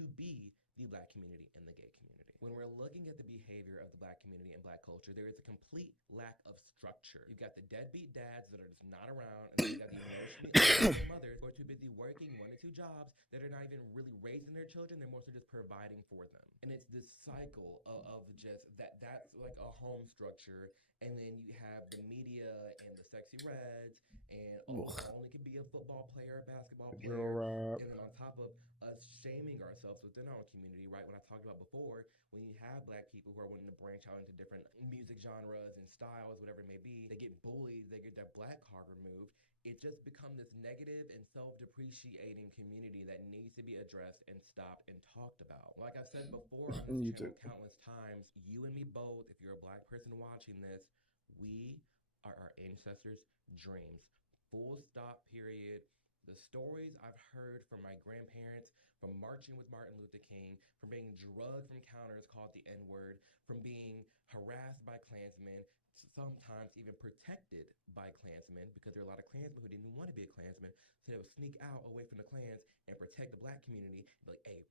to be the black community and the gay community. When we're looking at the behavior of the black community and black culture, there is a complete lack of structure. You've got the deadbeat dads that are just not around, and then you've got the emotionally unstable mothers who are too busy working 1 or 2 jobs that are not even really raising their children. They're mostly just providing for them. And it's this cycle of just that's like a home structure. And then you have the media and the sexy reds and I only can be a football player, a basketball player. And then on top of us shaming ourselves within our community, right? When I talked about before, when you have black people who are wanting to branch out into different music genres and styles, whatever it may be, they get bullied, they get their black card removed. It just becomes this negative and self-depreciating community that needs to be addressed and stopped and talked about. Like I've said before on this channel countless times, you and me both, if you're a black person watching this, we are our ancestors' dreams. Full stop, period. The stories I've heard from my grandparents, from marching with Martin Luther King, from being drugged from counters called the N-word, from being harassed by Klansmen, sometimes even protected by Klansmen, because there are a lot of Klansmen who didn't even want to be a Klansman, so they would sneak out away from the Klans and protect the black community, be like, hey,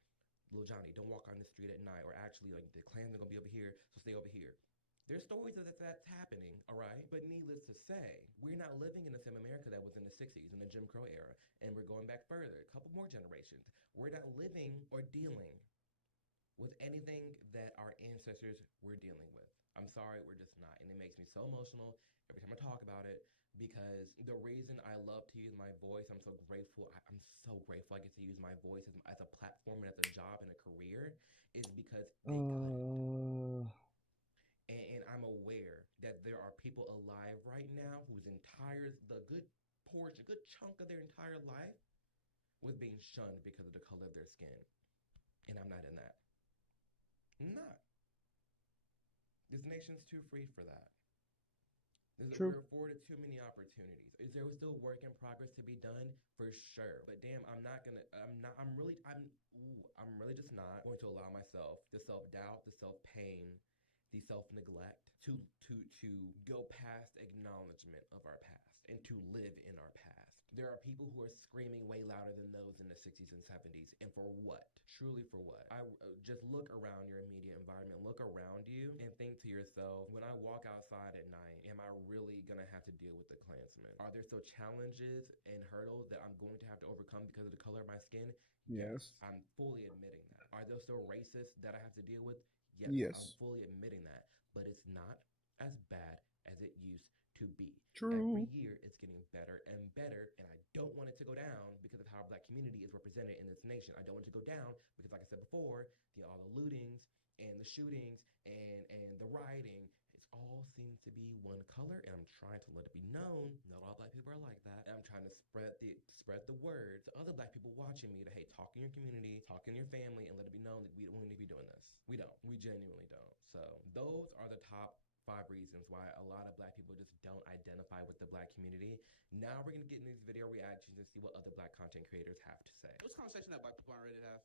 little Johnny, don't walk on the street at night, or actually, like, the Klansmen are going to be over here, so stay over here. There's stories of that's happening, all right? But needless to say, we're not living in the same America that was in the 60s, in the Jim Crow era. And we're going back further, a couple more generations. We're not living or dealing with anything that our ancestors were dealing with. I'm sorry, we're just not. And it makes me so emotional every time I talk about it, because the reason I love to use my voice, I'm so grateful. I'm so grateful I get to use my voice as a platform and as a job and a career, is because they couldn't. And I'm aware that there are people alive right now whose the good portion, a good chunk of their entire life was being shunned because of the color of their skin. And I'm not in that. I'm not. This nation's too free for that. We're afforded too many opportunities. Is there still work in progress to be done? For sure. But damn, I'm really just not going to allow myself the self-doubt, the self-pain, the self-neglect to go past acknowledgement of our past and to live in our past. There are people who are screaming way louder than those in the 60s and 70s. And for what? Truly for what? I just look around your immediate environment, look around you, and think to yourself, when I walk outside at night, am I really going to have to deal with the Klansmen? Are there still challenges and hurdles that I'm going to have to overcome because of the color of my skin? Yes. I'm fully admitting that. Are there still racists that I have to deal with? Yes. I'm fully admitting that. But it's not as bad as it used to be. Every year it's getting better and better, and I don't want it to go down because of how our black community is represented in this nation. I don't want it to go down because, like I said before, all the lootings and the shootings and the rioting, it all seems to be one color, and I'm trying to let it be known not all black people are like that. And I'm trying to spread the word to other black people watching me to, hey, talk in your community, talk in your family, and let it be known that we don't need to be doing this. We don't. We genuinely don't. So those are the top 5 reasons why a lot of black people just don't identify with the black community. Now we're going to get into these video reactions and see what other black content creators have to say. What's a conversation that black people aren't ready to have?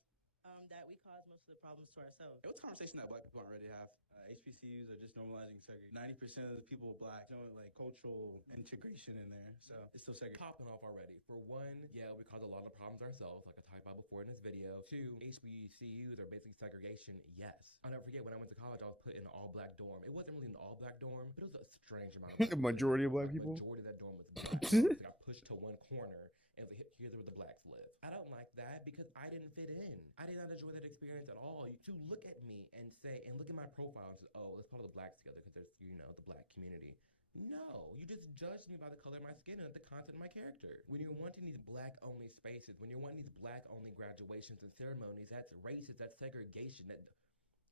That we cause most of the problems to ourselves. What's a conversation that black people aren't ready to have? HBCUs are just normalizing segregation. 90% of the people are black, like cultural integration in there, so it's still segregated. Popping off already. For one, yeah, we cause a lot of problems ourselves, like I talked about before in this video. 2, HBCUs are basically segregation, yes. I'll never forget when I went to college, I was put in an all-black dorm. It wasn't really an all-black dorm, but it was a strange amount of majority of black people? Majority of that dorm was black. So I got pushed to one corner, and here's where the blacks live. I don't like that because I didn't fit in. I did not enjoy that experience at all. To look at me and look at my profile and say, oh, let's put all the blacks together because there's, the black community. No, you just judged me by the color of my skin and the content of my character. When you're wanting these black-only spaces, when you're wanting these black-only graduations and ceremonies, that's racist, that's segregation, that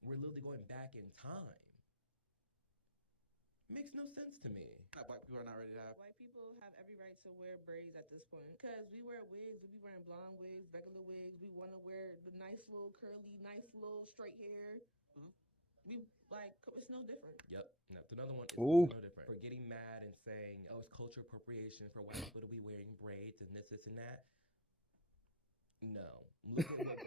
we're literally going back in time. Makes no sense to me. Black people are not ready to have. White people have every right to wear braids at this point. Because we wear wigs, we be wearing blonde wigs, regular wigs. We want to wear the nice little curly, nice little straight hair. It's no different. Yep. That's another one. It's no different. For getting mad and saying, oh, it's cultural appropriation for white people to be wearing braids and this and that. No. Look at what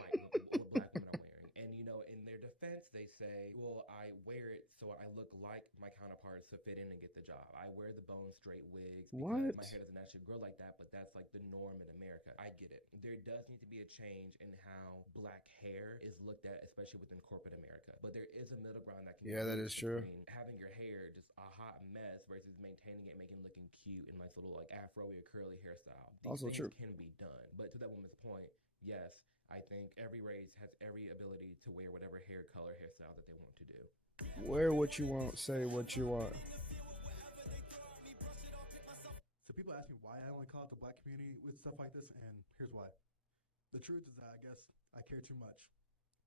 black women are wearing. And, in their defense, they say, well, I wear it so I look like my counterparts to fit in and get the job. I wear the bone straight wigs because What? my hair doesn't actually grow like that, but that's like the norm in America. I get it. There does need to be a change in how black hair is looked at, especially within corporate America. But there is a middle ground that can Yeah, be that used is true. between having your hair just a hot mess versus maintaining it, making it looking cute in nice little like afro or curly hairstyle. These Also things true. can be done. But to that woman's point, yes, I think every race has every ability to wear whatever hair color, hairstyle that they want to do. Wear what you want, say what you want. So people ask me why I only call out the black community with stuff like this, and here's why. The truth is that I guess I care too much.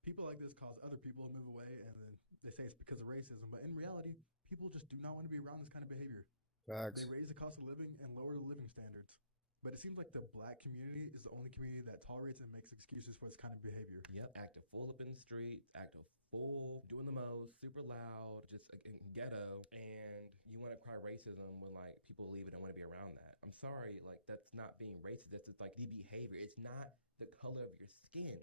People like this cause other people to move away, and then they say it's because of racism. But in reality, people just do not want to be around this kind of behavior. Facts. They raise the cost of living and lower the living standards. But it seems like the black community is the only community that tolerates and makes excuses for this kind of behavior. Yep, acting full up in the streets, acting full, doing the most, super loud, just ghetto, and you want to cry racism when like people leave it and want to be around that. I'm sorry, like that's not being racist. That's just like the behavior. It's not the color of your skin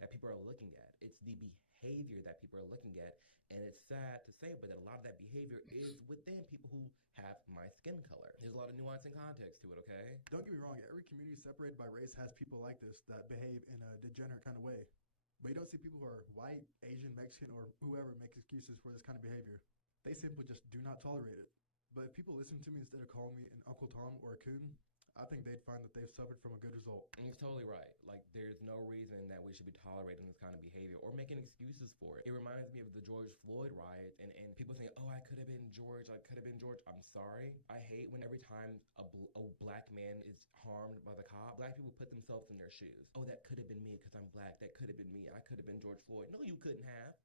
that people are looking at. It's the behavior that people are looking at. And it's sad to say, but a lot of that behavior is within people who have my skin color. There's a lot of nuance and context to it, okay? Don't get me wrong, every community separated by race has people like this that behave in a degenerate kind of way. But you don't see people who are white, Asian, Mexican, or whoever make excuses for this kind of behavior. They simply just do not tolerate it. But if people listen to me instead of calling me an Uncle Tom or a coon, I think they'd find that they've suffered from a good result. And he's totally right. Like, there's no reason that we should be tolerating this kind of behavior or making excuses for it. It reminds me of the George Floyd riots, and people saying, oh, I could have been George. I could have been George. I'm sorry. I hate when every time a black man is harmed by the cop, black people put themselves in their shoes. Oh, that could have been me because I'm black. That could have been me. I could have been George Floyd. No, you couldn't have.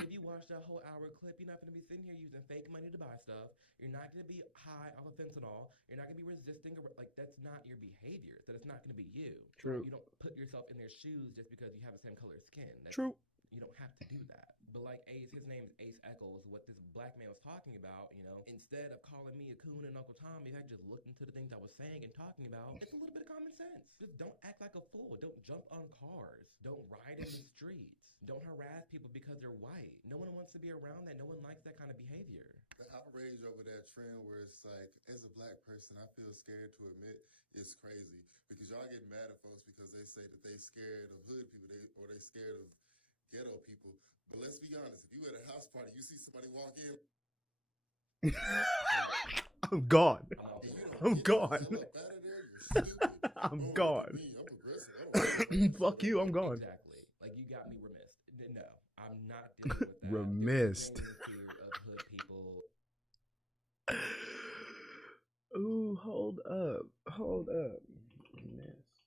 If you watch that whole hour clip, you're not going to be sitting here using fake money to buy stuff. You're not going to be high off of fentanyl. You're not going to be resisting. Like, that's not your behavior. That is not going to be you. True. You don't put yourself in their shoes just because you have the same color skin. True. You don't have to do that. But like Ace, his name is Ace Eccles, what this black man was talking about, you know, instead of calling me a coon and Uncle Tom, if I just looked into the things I was saying and talking about, it's a little bit of common sense. Just don't act like a fool. Don't jump on cars. Don't ride in the streets. Don't harass people because they're white. No one wants to be around that. No one likes that kind of behavior. The outrage over that trend where it's like, as a black person, I feel scared to admit it's crazy because y'all get mad at folks because they say that they scared of hood people or they scared of ghetto people. But let's be honest, if you at a house party, you see somebody walk in. I'm gone. I'm gone. I'm Oh, gone. me, I'm progressive. Fuck you, I'm gone. Exactly. Like, you got me remiss. No, I'm not dealing with that. Remissed. There's a genuine fear of hood people. Ooh, hold up. Hold up. Yes.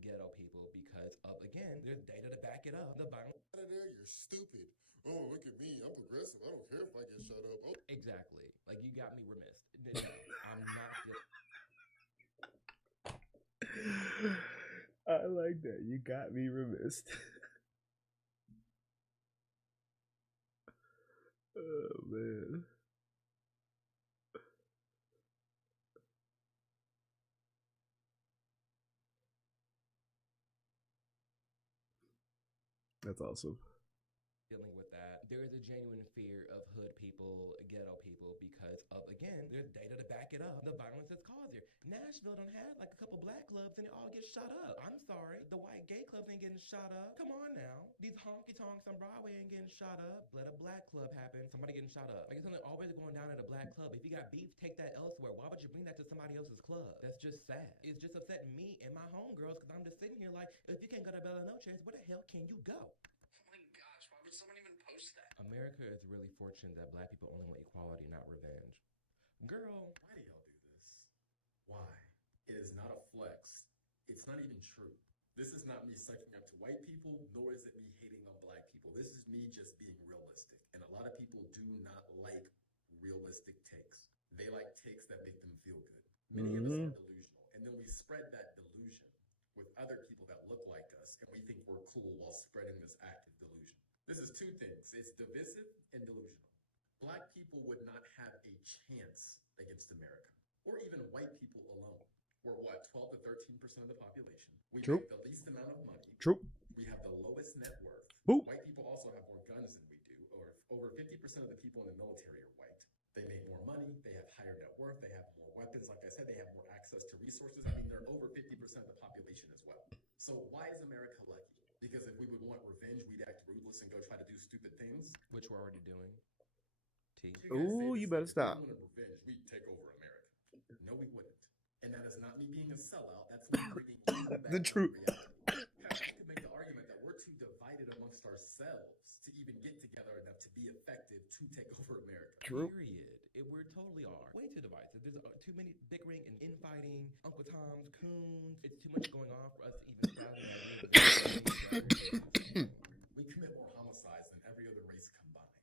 Ghetto people because of, again, there's data to back it up. The violence. Out of there, you're stupid. Oh, look at me. I'm progressive. I don't care if I get shut up. Oh. Exactly. Like, you got me remiss. No, I'm not. I like that. You got me remiss. Oh, man. That's awesome. Dealing with that, there is a genuine fear of hood people, ghetto people, because of, again, there's data to back it up. The violence that's caused here. Nashville done had like a couple black clubs and they all get shot up. I'm sorry, the white gay clubs ain't getting shot up. Come on now, these honky tonks on Broadway ain't getting shot up. Let a black club happen, somebody getting shot up. Like, it's something always going down at a black club. If you got beef, take that elsewhere. Why would you bring that to somebody else's club? That's just sad. It's just upsetting me and my homegirls because I'm just sitting here like, if you can't go to Bella Noche's, where the hell can you go? America is really fortunate that black people only want equality, not revenge. Girl. Why do y'all do this? Why? It is not a flex. It's not even true. This is not me sucking up to white people, nor is it me hating on black people. This is me just being realistic. And a lot of people do not like realistic takes. They like takes that make them feel good. Many of us are delusional. And then we spread that delusion with we're cool while spreading this active delusion. This is two things. It's divisive and delusional. Black people would not have a chance against America, or even white people alone. We're what, 12 to 13% of the population. We True. make the least amount of money. True. We have the lowest net worth. Boop. White people also have more guns than we do, or over 50% of the people in the military are white. They make more money, they have higher net worth, they have more weapons. Like I said, they have more access to resources. I mean, they're over 50% of the population as well. So why is America lucky? Because if we would want revenge, we'd act ruthless and go try to do stupid things. Which we're already doing. T. Ooh, you better stop. If we wanted revenge, we'd take over America. No, we wouldn't. And that is not me being a sellout. That's me bringing you back The to truth. reality. I could make the argument that we're too divided amongst ourselves to even get together enough to be effective to take over America. True. Period. We totally are. Way too divisive. There's too many bickering and infighting, Uncle Tom's, coons. It's too much going on for us to even fathom that. We commit more homicides than every other race combined.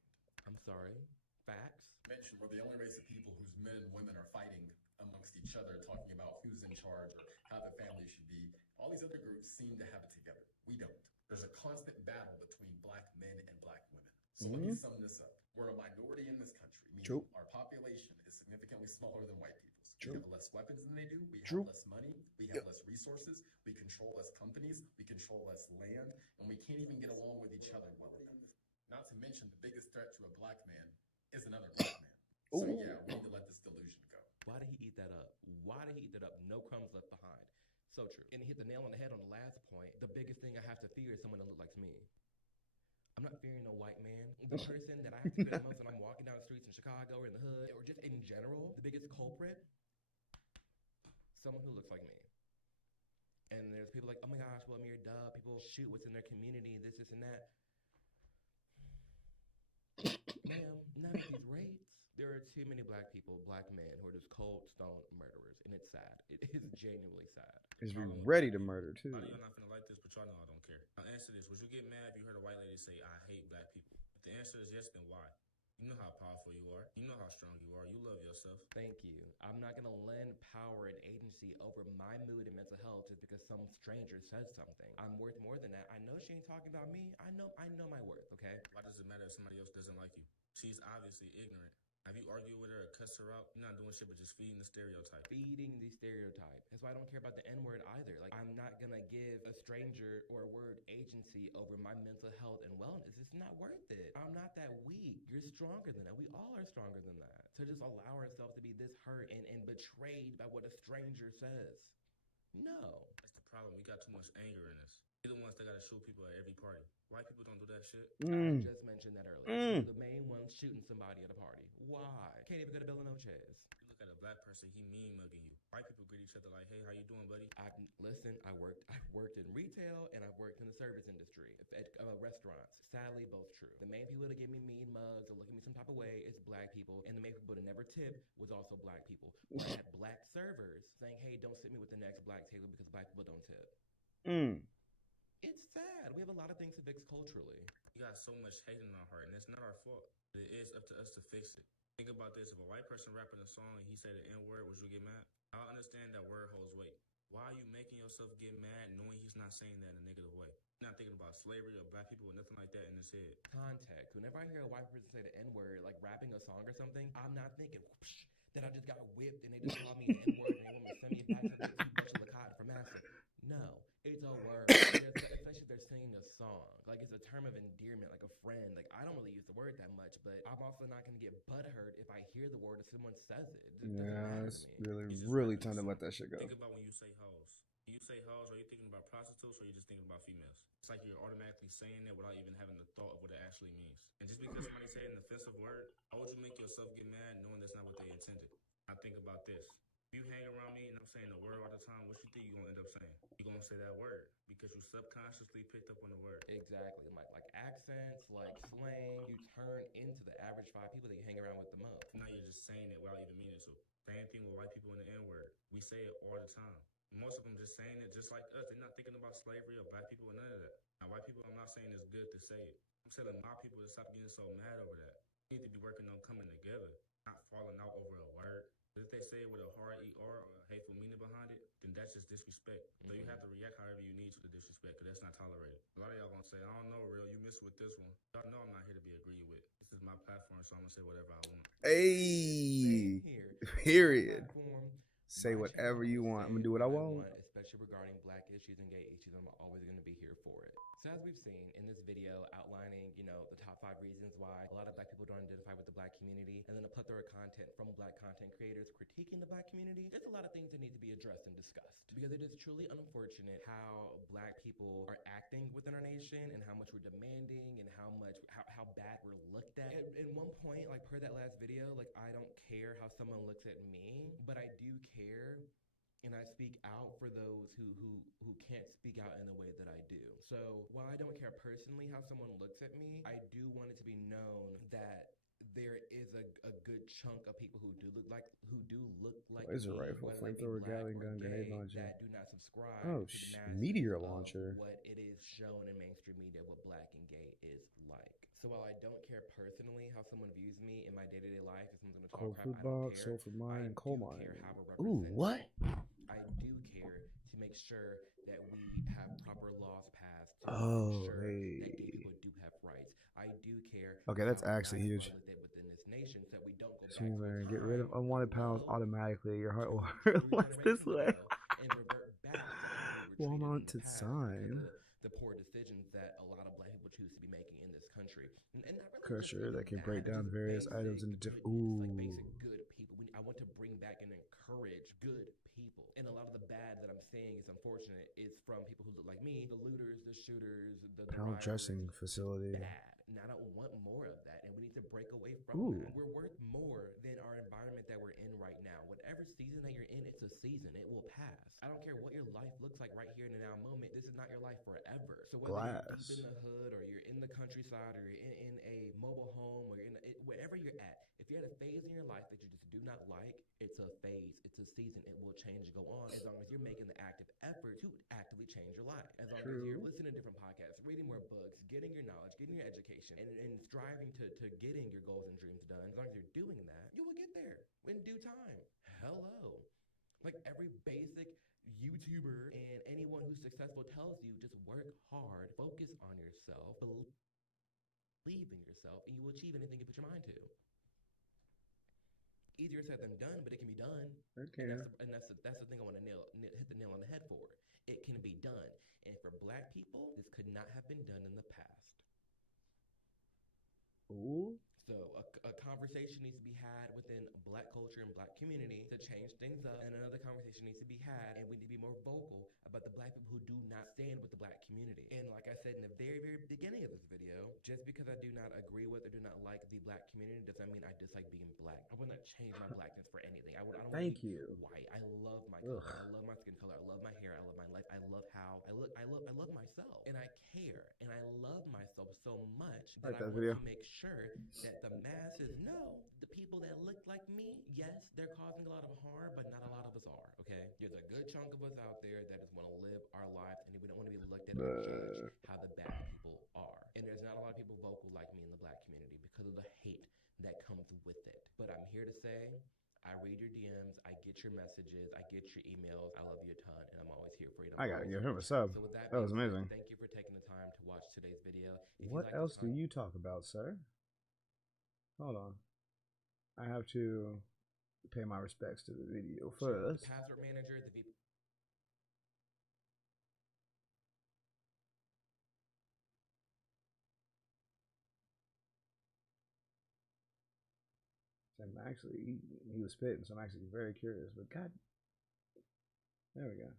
I'm sorry. Facts. Mentioned we're the only race of people whose men and women are fighting amongst each other, talking about who's in charge or how the family should be. All these other groups seem to have it together. We don't. There's a constant battle between black men and black women. So let me sum this up. We're a minority in this country, meaning True. our population is significantly smaller than white people's. True. We have less weapons than they do. We True. have less money. We have less resources. We control less companies. We control less land. And we can't even get along with each other well enough. Not to mention the biggest threat to a black man is another black man. So Ooh. yeah, we need to let this delusion go. Why did he eat that up? Why did he eat that up? No crumbs left behind. So true. And he hit the nail on the head on the last point. The biggest thing I have to fear is someone that looks like me. I'm not fearing no white man. The person that I have to fear the most when I'm walking down the streets in Chicago or in the hood, or just in general, the biggest culprit, someone who looks like me. And there's people like, oh my gosh, well, I'm your dub. People shoot what's in their community, this and that. Ma'am, not at these rates. There are too many black people, black men, who are just cold stone murderers, and it's sad. It is genuinely sad. Is we ready to murder too. I know y'all not finna like this, but y'all know I don't care. Now answer this. Would you get mad if you heard a white lady say, I hate black people? If the answer is yes, then why? You know how powerful you are. You know how strong you are. You love yourself. Thank you. I'm not going to lend power and agency over my mood and mental health just because some stranger says something. I'm worth more than that. I know she ain't talking about me. I know my worth, okay? Why does it matter if somebody else doesn't like you? She's obviously ignorant. Have you argued with her or cussed her out? You're not doing shit but just feeding the stereotype. Feeding the stereotype. That's why I don't care about the N-word either. Like, I'm not going to give a stranger or a word agency over my mental health and wellness. It's not worth it. I'm not that weak. You're stronger than that. We all are stronger than that. To just allow ourselves to be this hurt and betrayed by what a stranger says. No. That's the problem. We got too much anger in us. We're the ones that gotta shoot people at every party. White people don't do that shit. I just mentioned that earlier. The main one's shooting somebody at a party. Why? Can't even go to Bill and Oches. You look at a black person, he mean mugging you. White people greet each other like, hey, how you doing, buddy? I've worked in retail and I've worked in the service industry at restaurants. Sadly, both true. The main people that give me mean mugs or look at me some type of way is black people, and the main people that never tip was also black people. Where I had black servers saying, "Hey, don't sit me with the next black table because black people don't tip." It's sad. We have a lot of things to fix culturally. We got so much hate in our heart, and it's not our fault. It is up to us to fix it. Think about this. If a white person rapping a song and he say the N-word, would you get mad? I understand that word holds weight. Why are you making yourself get mad knowing he's not saying that in a negative way? You're not thinking about slavery or black people or nothing like that in his head. Context. Whenever I hear a white person say the N-word, like rapping a song or something, I'm not thinking that I just got whipped and they just called me the N-word and they want me to send me back to the two bushel of cotton from Massa. No, it's a word. Especially if they're singing a song. Like, it's a term of endearment, like a friend. Like, I don't really use the word that much, but I'm also not going to get butthurt if I hear the word or someone says it. It doesn't matter it's to me. really time to let that shit go. Think about when you say hoes. When you say hoes, are you thinking about prostitutes or are you just thinking about females? It's like you're automatically saying it without even having the thought of what it actually means. And just because somebody say an offensive word, how would you make yourself get mad knowing that's not what they intended? I think about this. If you hang around me and I'm saying the word all the time, what you think you're going to end up saying? You're going to say that word because you subconsciously picked up on the word. Exactly. Like accents, like slang, you turn into the average 5 people that you hang around with the most. Now you're just saying it without even meaning to. Same thing with white people in the N-word. We say it all the time. Most of them just saying it just like us. They're not thinking about slavery or black people or none of that. Now, white people, I'm not saying it's good to say it. I'm telling my people to stop getting so mad over that. We need to be working on coming together, not falling out over a word. If they say it with a hard ER or a hateful meaning behind it, then that's just disrespect. So you have to react however you need to the disrespect. because that's not tolerated. A lot of y'all gonna say, I don't know, real, you missed with this one. Y'all know I'm not here to be agreed with. This is my platform, so I'm gonna say whatever I want. Hey, Same here. period. My platform, Say my whatever channel, you I'm want. I'm say gonna do what I what want. especially regarding black issues and gay issues. I'm always going to be here for it. So as we've seen in this video outlining, the top 5 reasons why a lot of black people don't identify with the black community, and then a plethora of content from black content creators critiquing the black community, there's a lot of things that need to be addressed and discussed. Because it is truly unfortunate how black people are acting within our nation and how much we're demanding and how bad we're looked at. At one point, like per that last video, like I don't care how someone looks at me, but I do care and I speak out for those who can't speak out in the way that I do. So while I don't care personally how someone looks at me, I do want it to be known that there is a good chunk of people who do look like Laser me, rifle, whether they be flamethrower, black Gatling or gun, grenade gay, launcher. that do not subscribe Oh, to the masses meteor of launcher. what it is shown in mainstream media, what black and gay is like. So while I don't care personally how someone views me in my day-to-day life, if someone's gonna talk Cold crap, food I don't box, care. sulfur I mine, coal do mine. care how we're Ooh, represented. what? I do care to make sure that we have proper laws passed to Oh, ensure hey. that gay people do have rights. I do care. Okay, that's how actually nice huge. we're looked at within this nation, so that we don't go back Swing to a man, get rid of time unwanted pounds low automatically. Your heart will 2 hurt less this generations way. ago and revert back to how we were treated in the Unwanted past sign. because of the poor decisions that a lot of black people choose to be making in this country. And not really Crusher just that can bad, break but down just various basic items into different. goodness, like Ooh. basic good people. I want to bring back and encourage good people. And a lot of the bad that I'm seeing is unfortunate is from people who look like me, the looters, the shooters, the Pound rioters. dressing facility. Bad. And I don't want more of that. And we need to break away from Ooh. that. We're worth more than our environment that we're in right now. Whatever season that you're in, it's a season. It will pass. I don't care what your life looks like right here in the now moment. This is not your life forever. So whether you're deep in the hood or you're in the countryside or you're in a mobile home or wherever you're at, if you're at a phase in your life that you just do not like, it's a phase. It's a season. It will change and go on as long as you're making the active effort to actively change your life. As long as you're listening to different podcasts, reading more books, getting your knowledge, getting your education, and striving to getting your goals and dreams done. As long as you're doing that, you will get there in due time. Hello. Like every basic YouTuber and anyone who's successful tells you, just work hard, focus on yourself, believe in yourself, and you will achieve anything you put your mind to. Easier said than done, but it can be done. Okay. And that's the thing I want to hit the nail on the head for. It can be done. And for black people, this could not have been done in the past. Ooh. So a conversation needs to be had within black culture and black community to change things up. And another conversation needs to be had, and we need to be more vocal about the black people who do not stand with the black community. And like I said in the very, very beginning of this video, just because I do not agree with or do not like the black community does not mean I dislike being black. I would not change my blackness for anything. I don't want to be white. I love my color. I love my skin color. I love my hair. I love my life. I love how I look. I love myself. And I care. And I love myself so much that I want to make sure that the masses know the people that look like me, yes, they're causing a lot of harm, but not a lot of us are, okay? There's a good chunk of us out there that just want to live our lives, and we don't want to be looked at or judged how the bad people are. And there's not a lot of people vocal like me in the black community because of the hate that comes with it. But I'm here to say, I read your DMs, I get your messages, I get your emails, I love you a ton, and I'm always here for you. I gotta give him a sub. So with that was amazing. Said, thank you for taking the time to watch today's video. What else do you talk about, sir? Hold on. I have to pay my respects to the video first. The password manager, the VP. I'm actually, he was spitting, so I'm actually very curious. But God, there we go.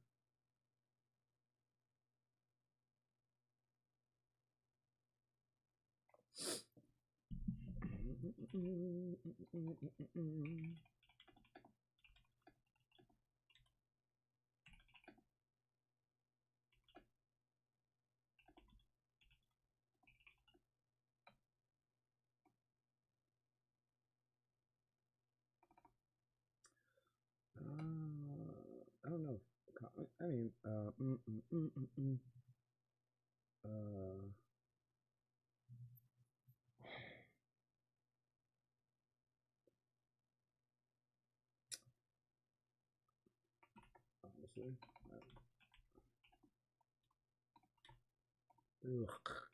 I don't know. I mean, honestly, Ugh.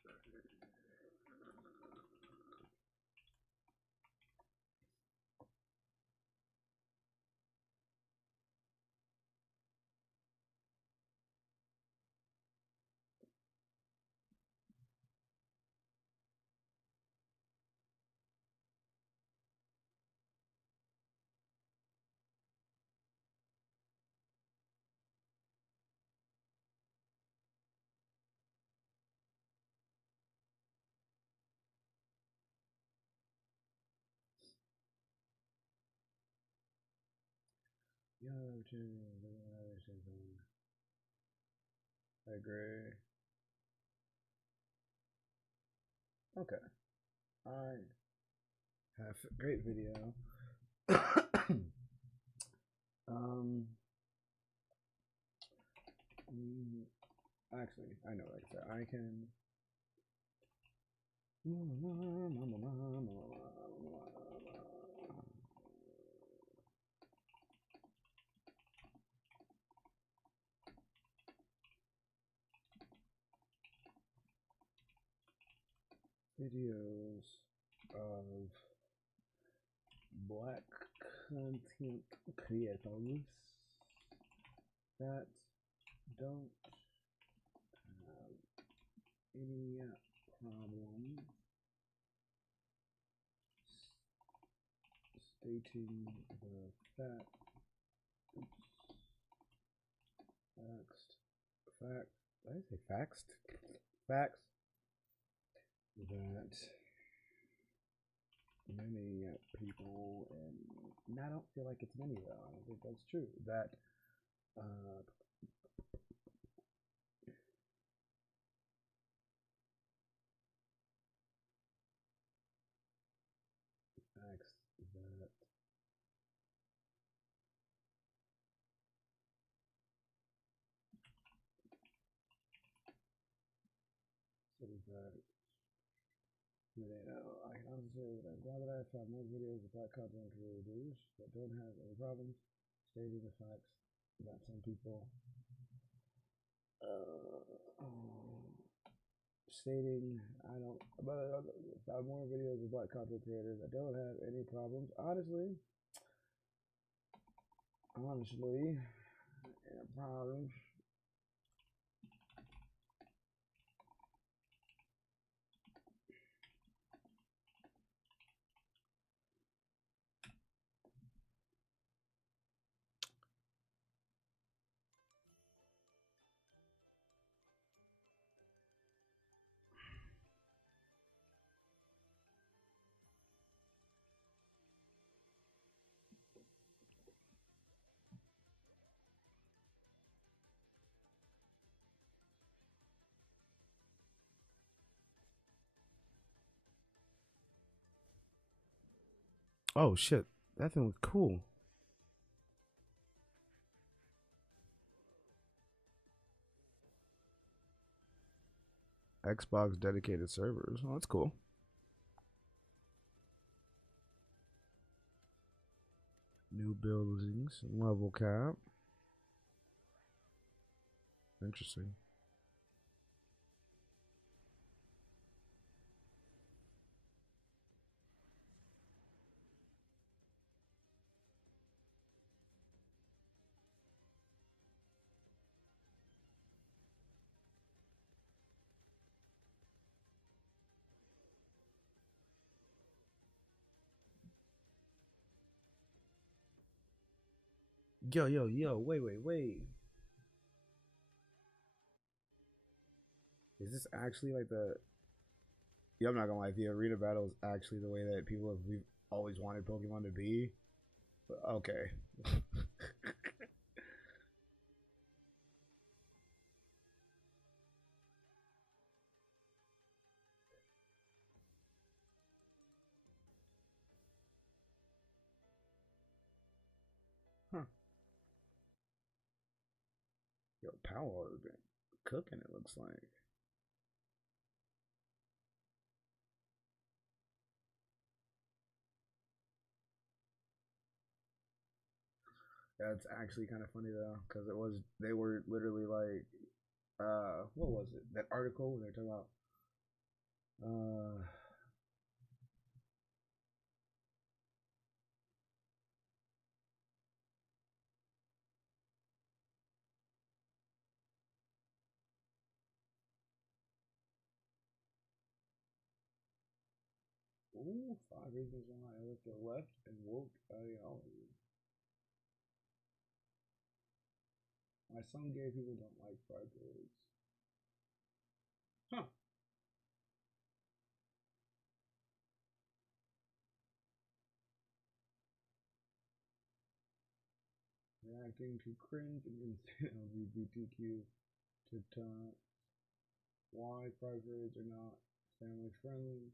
I agree. Okay. I have a great video. um, actually, I know what I can say. I can. Videos of black content creators that don't have any problem stating the fact, did I say facts? Facts that many people, and I don't feel like it's many though. I don't think that's true. That facts that so that you know, I can also say that I'm glad that I found more videos of black content creators that don't have any problems stating the facts that some people stating I don't but I found more videos of black content creators that don't have any problems. Honestly, problems. Oh shit, that thing was cool. Xbox dedicated servers. Oh, that's cool. New buildings, level cap. Interesting. Yo, wait. Is this actually like the yeah, I'm not gonna lie, the arena battle is actually the way that people have we've always wanted Pokemon to be. But okay. Huh. Yo, Power has been cooking, it looks like. That's actually kind of funny though, because it was they were literally like what was it? That article they're talking about. Ooh, 5 reasons why I looked at left and woke ideology. Why some gay people don't like fried goods. Huh. Reacting to cringe against LGBTQ TikTok. Why fried goods are not family friendly.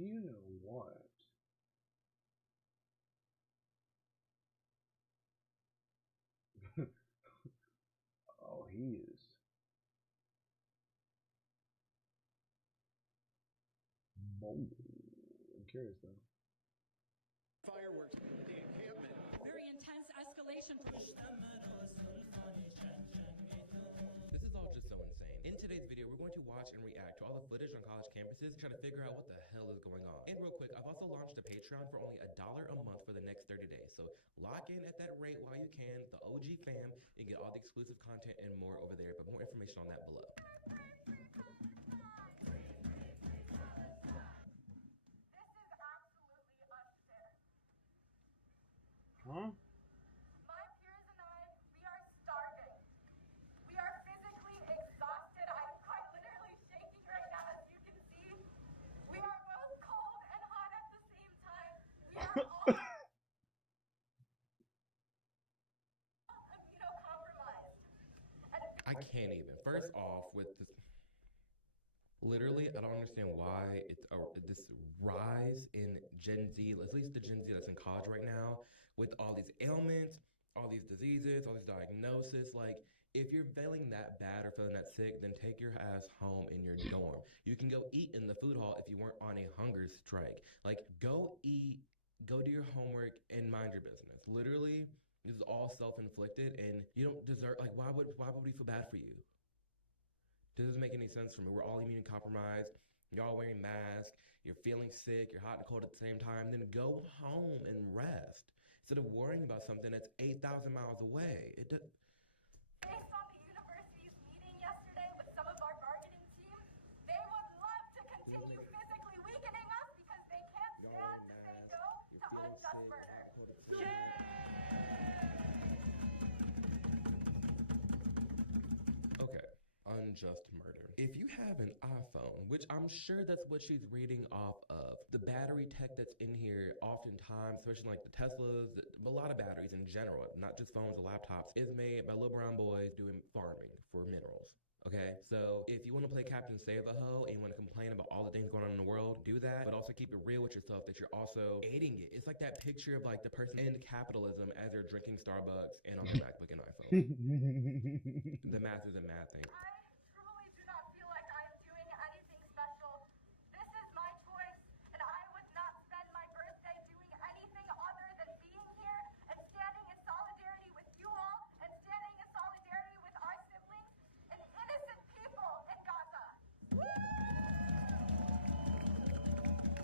You know what? Oh, he is bold. I'm curious though. Fireworks at the encampment. Very intense escalation. This is all just so insane. In today's video, we're going to watch and react to all the footage on college campuses, trying to figure out what the hell is going on. And real quick, I've also launched a Patreon for only $1 a month for the next 30 days. So lock in at that rate while you can, the OG fam, and get all the exclusive content and more over there. But more information on that below. Huh? My peers and I, we are starving. We are physically exhausted. I'm quite literally shaking right now, as you can see. We are both cold and hot at the same time. We are all immunocompromised. I can't even. First off, with this, literally, I don't understand why it's this rise in Gen Z, at least the Gen Z that's in college right now, with all these ailments, all these diseases, all these diagnoses. Like, if you're feeling that bad or feeling that sick, then take your ass home in your dorm. You can go eat in the food hall if you weren't on a hunger strike. Like, go eat, go do your homework, and mind your business. Literally, this is all self-inflicted, and you don't deserve. Like, why would we feel bad for you? This doesn't make any sense for me. We're all immune compromised. Y'all wearing masks. You're feeling sick. You're hot and cold at the same time. Then go home and rest instead of worrying about something that's 8,000 miles away. Based on the university's meeting yesterday with some of our bargaining team, they would love to continue physically weakening us because they can't stand to say no to unjust murder. Okay, unjust murder. If you have an iPhone, which I'm sure that's what she's reading off of, the battery tech that's in here oftentimes, especially like the Teslas, a lot of batteries in general, not just phones or laptops, is made by little brown boys doing farming for minerals. Okay, so if you want to play Captain Save a Ho and you want to complain about all the things going on in the world, do that, but also keep it real with yourself that you're also aiding it. It's like that picture of like the person in capitalism as they're drinking Starbucks and on their MacBook and iPhone. The math isn't mathing. I truly do not feel like I am doing anything special. This is my choice, and I would not spend my birthday doing anything other than being here and standing in solidarity with you all and standing in solidarity with our siblings and innocent people in Gaza.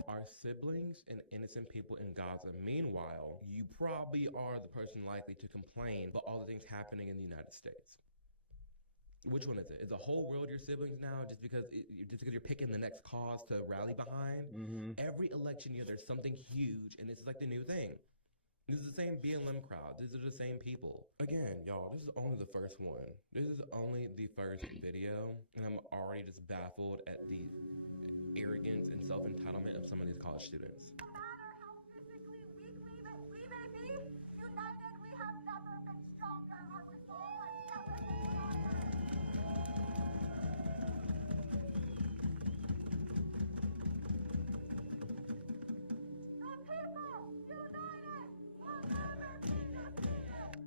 Our siblings and innocent people in Gaza. Meanwhile, you probably are the person likely to complain about all the things happening in the United States. Which one is it? Is the whole world your siblings now just because you're picking the next cause to rally behind? Every election year there's something huge, and this is like the new thing. This is the same BLM crowd. These are the same people. Again, y'all, this is only the first one. This is only the first video, and I'm already just baffled at the arrogance and self-entitlement of some of these college students. No matter how physically weak we may be, united we have never been stronger. Our resolve has never been stronger. The people, united, will never be defeated.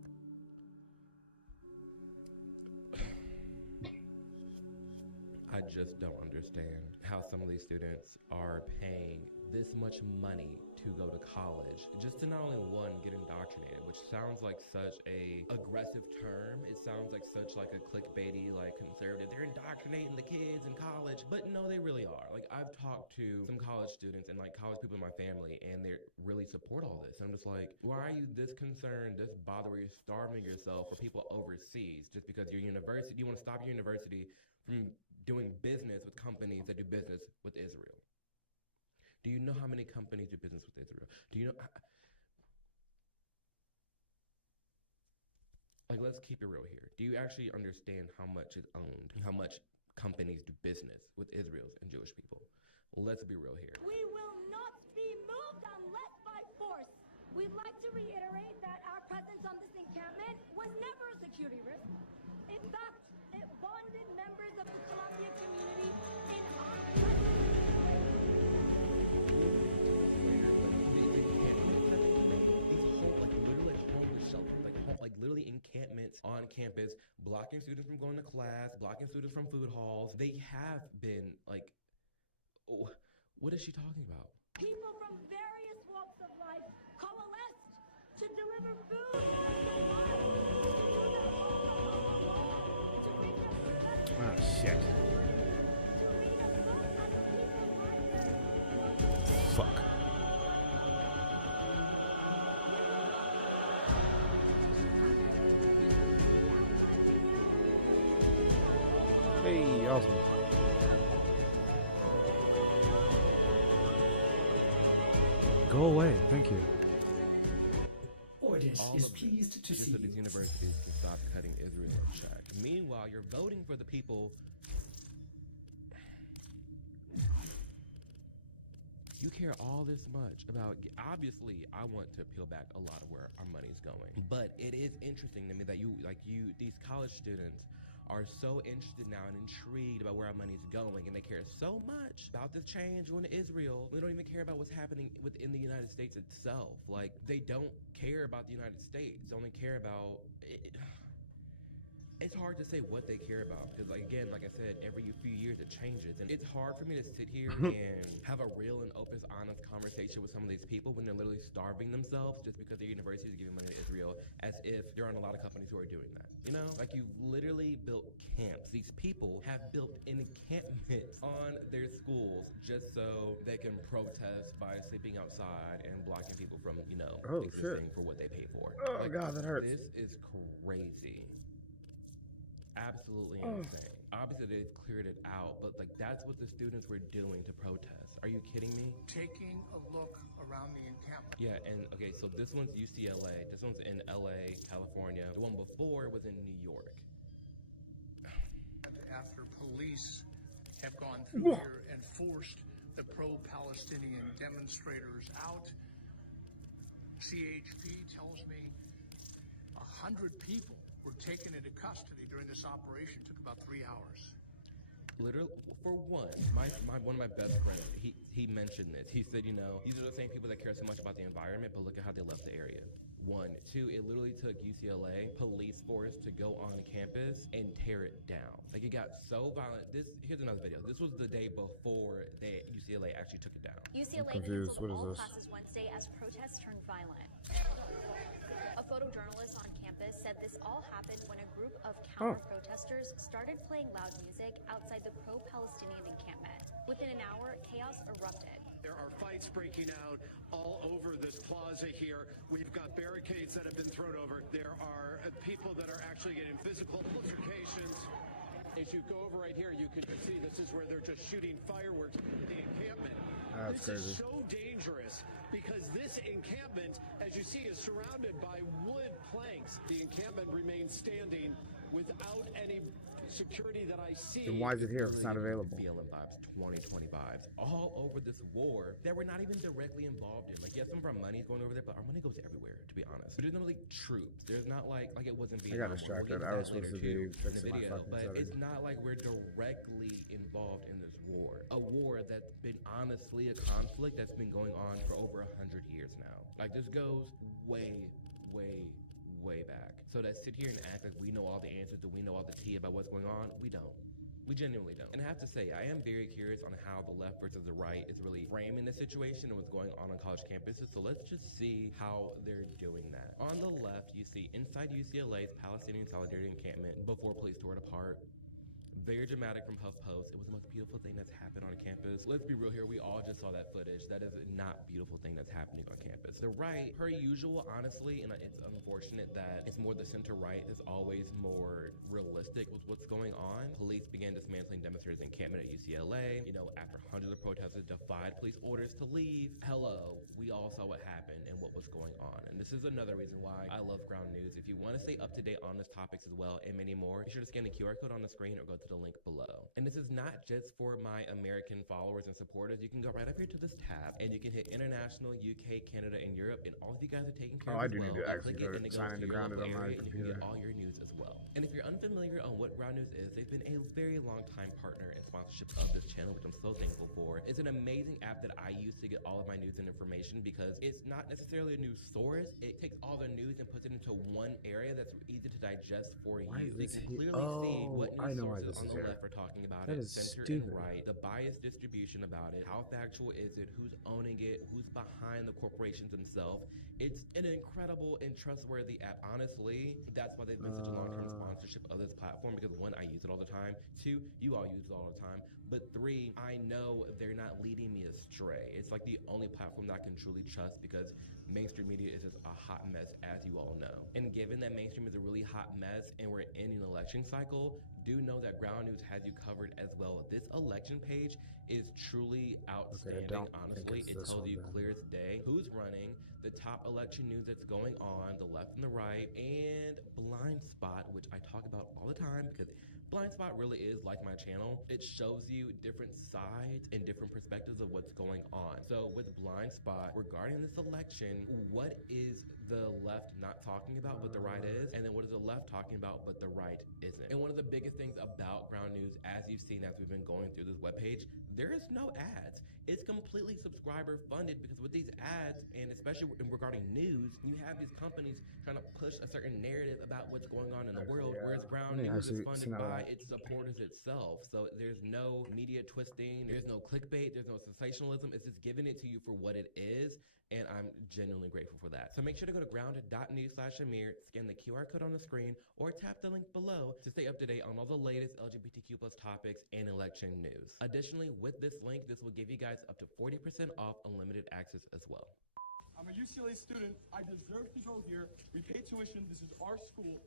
I just don't understand how some of these students are paying this much money to to go to college just to not only one get indoctrinated, which sounds like such a aggressive term. It sounds like such like a clickbaity, like conservative. They're indoctrinating the kids in college, but no, they really are. Like I've talked to some college students and like college people in my family, and they really support all this. I'm just like, why are you this concerned, this bothered, where you're starving yourself for people overseas just because your university, you want to stop your university from doing business with companies that do business with Israel? Do you know how many companies do business with Israel? Do you know? Like, let's keep it real here. Do you actually understand how much is owned? How much companies do business with Israel's and Jewish people? Let's be real here. We will not be moved unless by force. We'd like to reiterate that our presence on this encampment was never a security risk. In fact, it bonded members of the Columbia community in our like literally encampments on campus, blocking students from going to class, blocking students from food halls. They have been like, oh, what is she talking about? People from various walks of life coalesced to deliver food. Oh, shit. Fuck. Hey, awesome. Go away, thank you. Ordis is pleased to see so these universities can stop cutting Israel a check. Meanwhile, you're voting for the people. You care all this much about, obviously, I want to peel back a lot of where our money's going. But it is interesting to me that these college students are so interested now and intrigued about where our money's going, and they care so much about this change going to Israel. They don't even care about what's happening within the United States itself. Like, they don't care about the United States. They only care about it. It's hard to say what they care about because, like, again, like I said, every few years it changes. And it's hard for me to sit here and have a real and open, honest conversation with some of these people when they're literally starving themselves just because their university is giving money to Israel, as if there aren't a lot of companies who are doing that. You know? Like, you've literally built camps. These people have built encampments on their schools just so they can protest by sleeping outside and blocking people from, existing for what they pay for. Oh, God, that hurts. This is crazy. Absolutely insane. Obviously, they've cleared it out, but like that's what the students were doing to protest. Are you kidding me? Taking a look around the encampment. Yeah, and okay, so this one's UCLA. This one's in LA, California. The one before was in New York. After police have gone through here and forced the pro-Palestinian demonstrators out, CHP tells me 100 people were taken into custody during this operation. Took about 3 hours. Literally, for one, one of my best friends, he mentioned this. He said, these are the same people that care so much about the environment, but look at how they left the area. 1, 2, it literally took UCLA police force to go on campus and tear it down. Like, it got so violent. Here's another video. This was the day before UCLA actually took it down. UCLA canceled all classes Wednesday as protests turned violent. A photojournalist on campus said this all happened when a group of counter-protesters started playing loud music outside the pro-Palestinian encampment. Within an hour, chaos erupted. There are fights breaking out all over this plaza here. We've got barricades that have been thrown over. There are people that are actually getting physical altercations. As you go over right here, you can see this is where they're just shooting fireworks in the encampment. That's crazy. This is so dangerous because this encampment, as you see, is surrounded by wood planks. The encampment remains standing without any security that I see. Then why is it here if it's not available? BLM vibes, 2020 vibes, all over this war that we're not even directly involved in. Like, yes, some of our money's going over there, but our money goes everywhere, to be honest. But there's not really troops. There's not like it wasn't I got distracted. I was supposed to be fixing my fucking but settings. it's not like we're directly involved in this war. A war that's been honestly a conflict that's been going on for over 100 years now. Like, this goes way, way, way back. So to sit here and act like we know all the answers, that we know all the tea about what's going on, we don't. We genuinely don't. And I have to say, I am very curious on how the left versus the right is really framing the situation and what's going on college campuses. So let's just see how they're doing that. On the left, you see inside UCLA's Palestinian Solidarity Encampment before police tore it apart. Very dramatic from HuffPost. It was the most beautiful thing that's happened on campus. Let's be real here. We all just saw that footage. That is not beautiful thing that's happening on campus. The right, per usual, honestly, and it's unfortunate that it's more the center right is always more realistic with what's going on. Police began dismantling demonstrators' encampment at UCLA. You know, after hundreds of protesters defied police orders to leave. Hello, we all saw what happened and what was going on. And this is another reason why I love Ground News. If you want to stay up to date on these topics as well and many more, be sure to scan the QR code on the screen or go to the link below. And this is not just for my American followers and supporters. You can go right up here to this tab and you can hit international, UK, Canada, and Europe. And all of you guys are taken care of I as do well. need to You actually click it and it goes sign to into your Grounded local on my area and you can computer. get all your news as well. And if you're unfamiliar on what Ground News is, they've been a very long time partner and sponsorship of this channel, which I'm so thankful for. It's an amazing app that I use to get all of my news and information because it's not necessarily a news source. It takes all the news and puts it into one area that's easy to digest for you. So you can clearly see what news sources on the left are talking about That it, is center stupid. and right, the biased distribution about it, how factual is it, who's owning it, who's behind the corporations themselves. It's an incredible and trustworthy app. Honestly, that's why they've been such a long-term sponsorship of this platform because one, I use it all the time. Two, you all use it all the time. But three, I know they're not leading me astray. It's like the only platform that I can truly trust because mainstream media is just a hot mess, as you all know. And given that mainstream is a really hot mess and we're in an election cycle, do know that Ground News has you covered as well. This election page is truly outstanding, honestly. It tells you clear as day who's running, the top election news that's going on, the left and the right, and Blind Spot, which I talk about all the time because Blind Spot really is like my channel. It shows you different sides and different perspectives of what's going on. So with Blind Spot, regarding this election, what is the left not talking about but the right is? And then what is the left talking about but the right isn't? And one of the biggest things about Ground News, as you've seen as we've been going through this webpage, there is no ads. It's completely subscriber funded because with these ads, and especially regarding news, you have these companies trying to push a certain narrative about what's going on in the world, whereas Ground News is funded by its supporters itself. So there's no media twisting, there's no clickbait, there's no sensationalism. It's just giving it to you for what it is. And I'm genuinely grateful for that. So make sure to go to grounded.news/Amir, scan the QR code on the screen, or tap the link below to stay up to date on all the latest LGBTQ+ topics and election news. Additionally, with this link, this will give you guys up to 40% off unlimited access as well. I'm a UCLA student. I deserve to go here. We pay tuition. This is our school.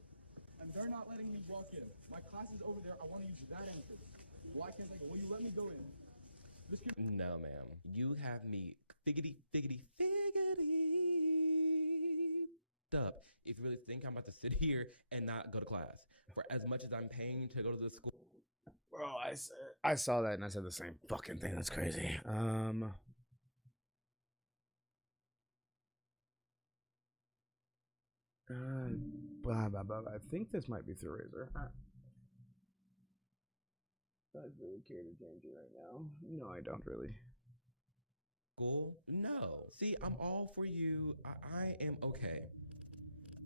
And they're not letting me walk in. My class is over there. I want to use that entrance. Why can't I go? Will you let me go in? No, ma'am. You have me figgity up if you really think I'm about to sit here and not go to class. For as much as I'm paying to go to the school. Bro, I saw that and I said the same fucking thing. That's crazy. Blah, blah, blah. I think this might be through Razor. I really care to change it right now. No, I don't really. School? No. See, I'm all for you. I am okay.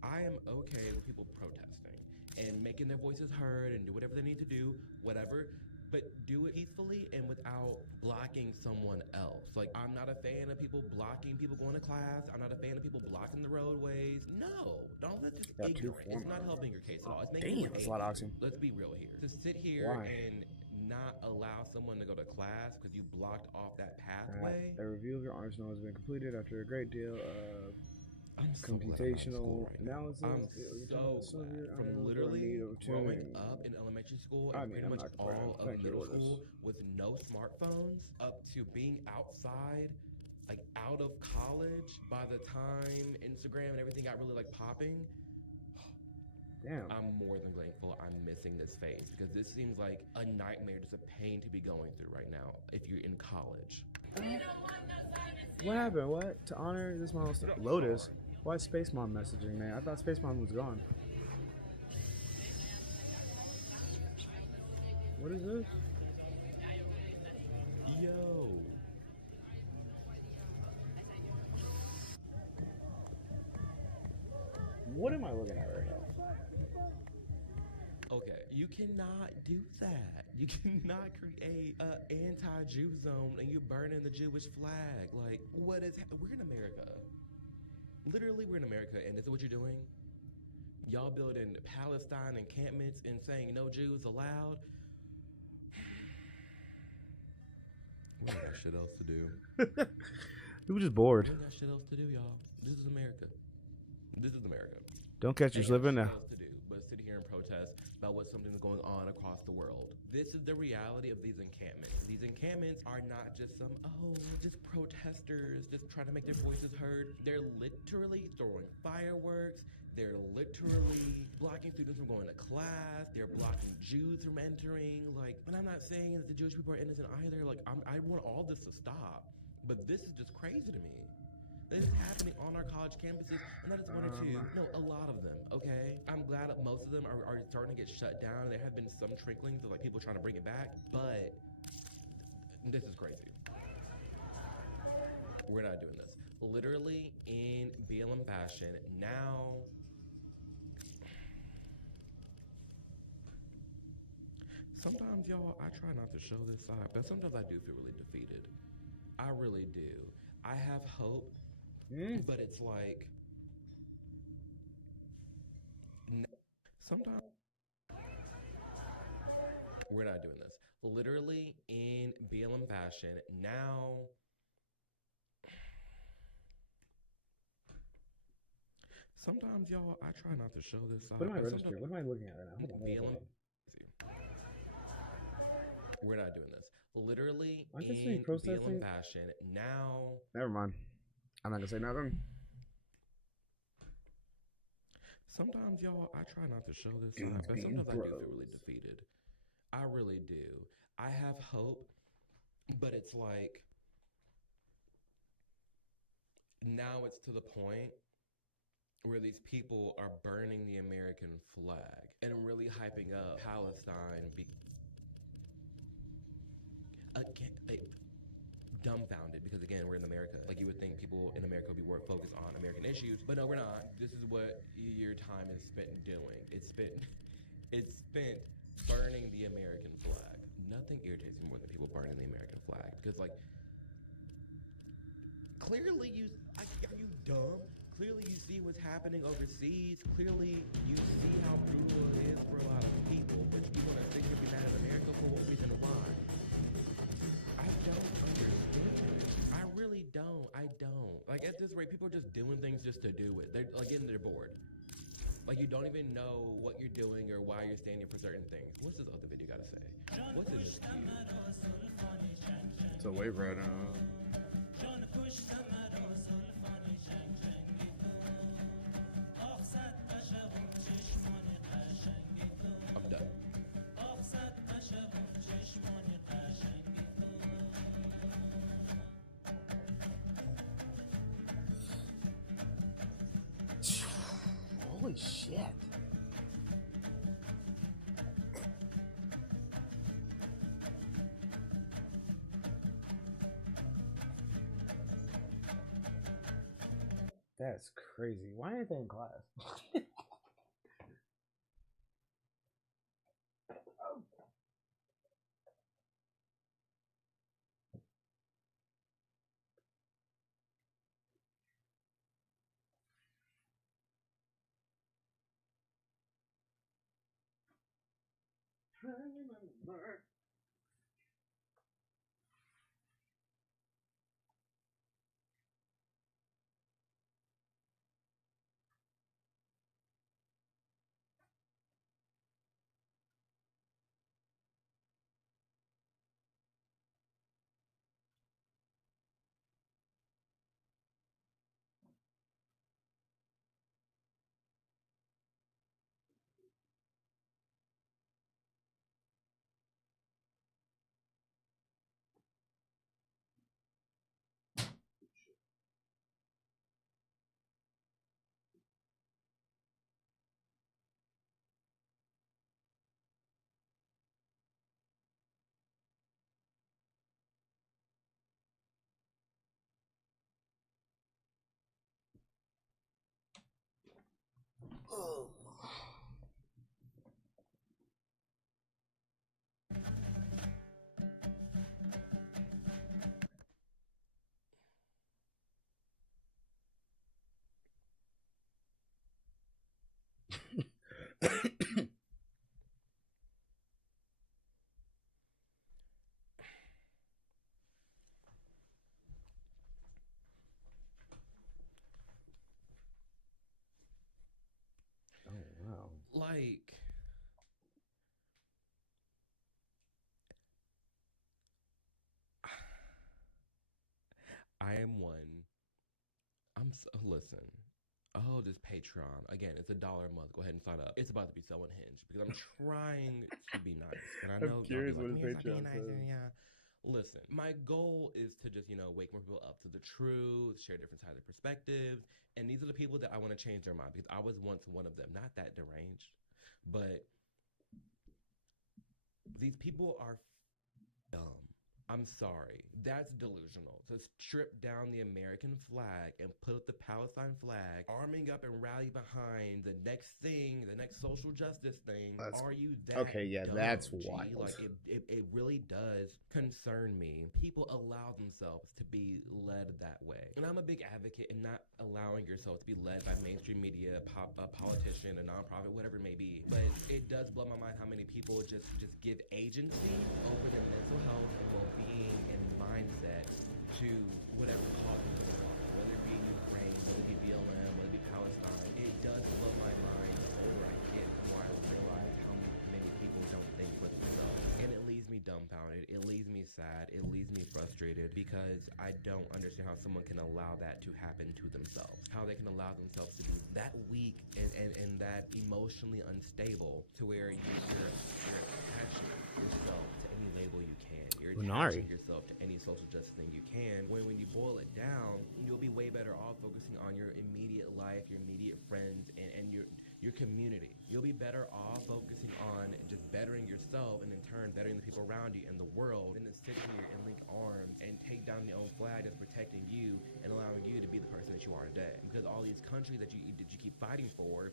I am okay with people protesting and making their voices heard and do whatever they need to do, whatever. But do it peacefully and without blocking someone else. Like, I'm not a fan of people blocking people going to class. I'm not a fan of people blocking the roadways. No, don't let this ignorant. It's not helping your case at all. It's making you that's a lot of oxygen. Let's be real here. To sit here and not allow someone to go to class because you blocked off that pathway. A review of your arsenal has been completed after a great deal of computational analysis. I'm so glad. From literally growing up in elementary school and pretty much all of middle school with no smartphones up to being outside, like out of college by the time Instagram and everything got really like popping. Damn. I'm more than grateful I'm missing this phase because this seems like a nightmare, just a pain to be going through right now if you're in college. What happened? What? To honor this milestone? Lotus? Why is Space Mom messaging me? I thought Space Mom was gone. What is this? Yo. What am I looking at right now? Okay, you cannot do that. You cannot create an anti-Jew zone and you burning the Jewish flag. Like, what is? We're in America. Literally, we're in America, and this is what you're doing. Y'all building Palestine encampments and saying no Jews allowed. We ain't got shit else to do. We were just bored. We ain't got shit else to do, y'all. This is America. This is America. Don't catch you slipping now. Else to do, but sit here and protest about what something's going on across the world. This is the reality of these encampments. These encampments are not just some just protesters just trying to make their voices heard. They're literally throwing fireworks. They're literally blocking students from going to class. They're blocking Jews from entering. Like, and I'm not saying that the Jewish people are innocent either. Like, I want all this to stop, but this is just crazy to me. This is happening on our college campuses, and not just one or two. No, a lot of them, okay? I'm glad that most of them are starting to get shut down. There have been some trinklings of like people trying to bring it back, but this is crazy. We're not doing this. Literally in BLM fashion, now sometimes, y'all, I try not to show this side, but sometimes I do feel really defeated. I really do. I have hope. But it's like sometimes we're not doing this. Literally in BLM fashion, now sometimes, y'all, I try not to show this side. What am I registering? What am I looking at right now? Hold on, BLM. We're not doing this. Literally in BLM fashion, now. Never mind. I'm not gonna say nothing. Sometimes, y'all, I try not to show this side, but sometimes I do feel really defeated. I really do. I have hope, but it's like now it's to the point where these people are burning the American flag and really hyping up Palestine. Dumbfounded because again we're in America. Like you would think people in America would be more focused on American issues, but no, we're not. This is what your time is spent doing. It's spent burning the American flag. Nothing irritates me more than people burning the American flag because like clearly are you dumb? Clearly you see what's happening overseas. Clearly you see how brutal it is for a lot of people, but you want to sit here and be mad at America for what reason and why? I don't understand. I really don't. I don't. Like at this rate, people are just doing things just to do it. They're like they're bored. Like you don't even know what you're doing or why you're standing for certain things. What's this other video gotta say? What's in this view? It's a wave right now. I'm done. Holy shit. That's crazy. Why aren't they in class? I remember. Oh wow! Like, I am one. Listen. Oh, this Patreon. Again, it's $1 a month. Go ahead and sign up. It's about to be so unhinged because I'm trying to be nice. And I know I'm curious y'all what be his like, "Man, Patreon it's not being says. nice." Yeah. Listen, my goal is to just, wake more people up to the truth, share different sides of perspectives. And these are the people that I want to change their mind because I was once one of them. Not that deranged, but these people are dumb. I'm sorry. That's delusional. To strip down the American flag and put up the Palestine flag, arming up and rally behind the next thing, the next social justice thing. Are you that okay? Yeah, dumb, that's G? wild. Like, it really does concern me. People allow themselves to be led that way. And I'm a big advocate in not allowing yourself to be led by mainstream media, a politician, a nonprofit, whatever it may be. But it does blow my mind how many people just give agency over their mental health and well-being and mindset to whatever cause is going on, whether it be Ukraine, whether it be BLM, whether it be Palestine. It does blow my mind the older I get, the more I realize how many people don't think for themselves. And it leaves me dumbfounded. It leaves me sad. It leaves me frustrated because I don't understand how someone can allow that to happen to themselves. How they can allow themselves to be that weak and that emotionally unstable to where you're attaching yourself to any label you can. You're attaching yourself to any social justice thing you can. When you boil it down, you'll be way better off focusing on your immediate life, your immediate friends, and your community. You'll be better off focusing on just bettering yourself and in turn bettering the people around you and the world than to sit here and link arms and take down your own flag that's protecting you and allowing you to be the person that you are today. Because all these countries that you keep fighting for,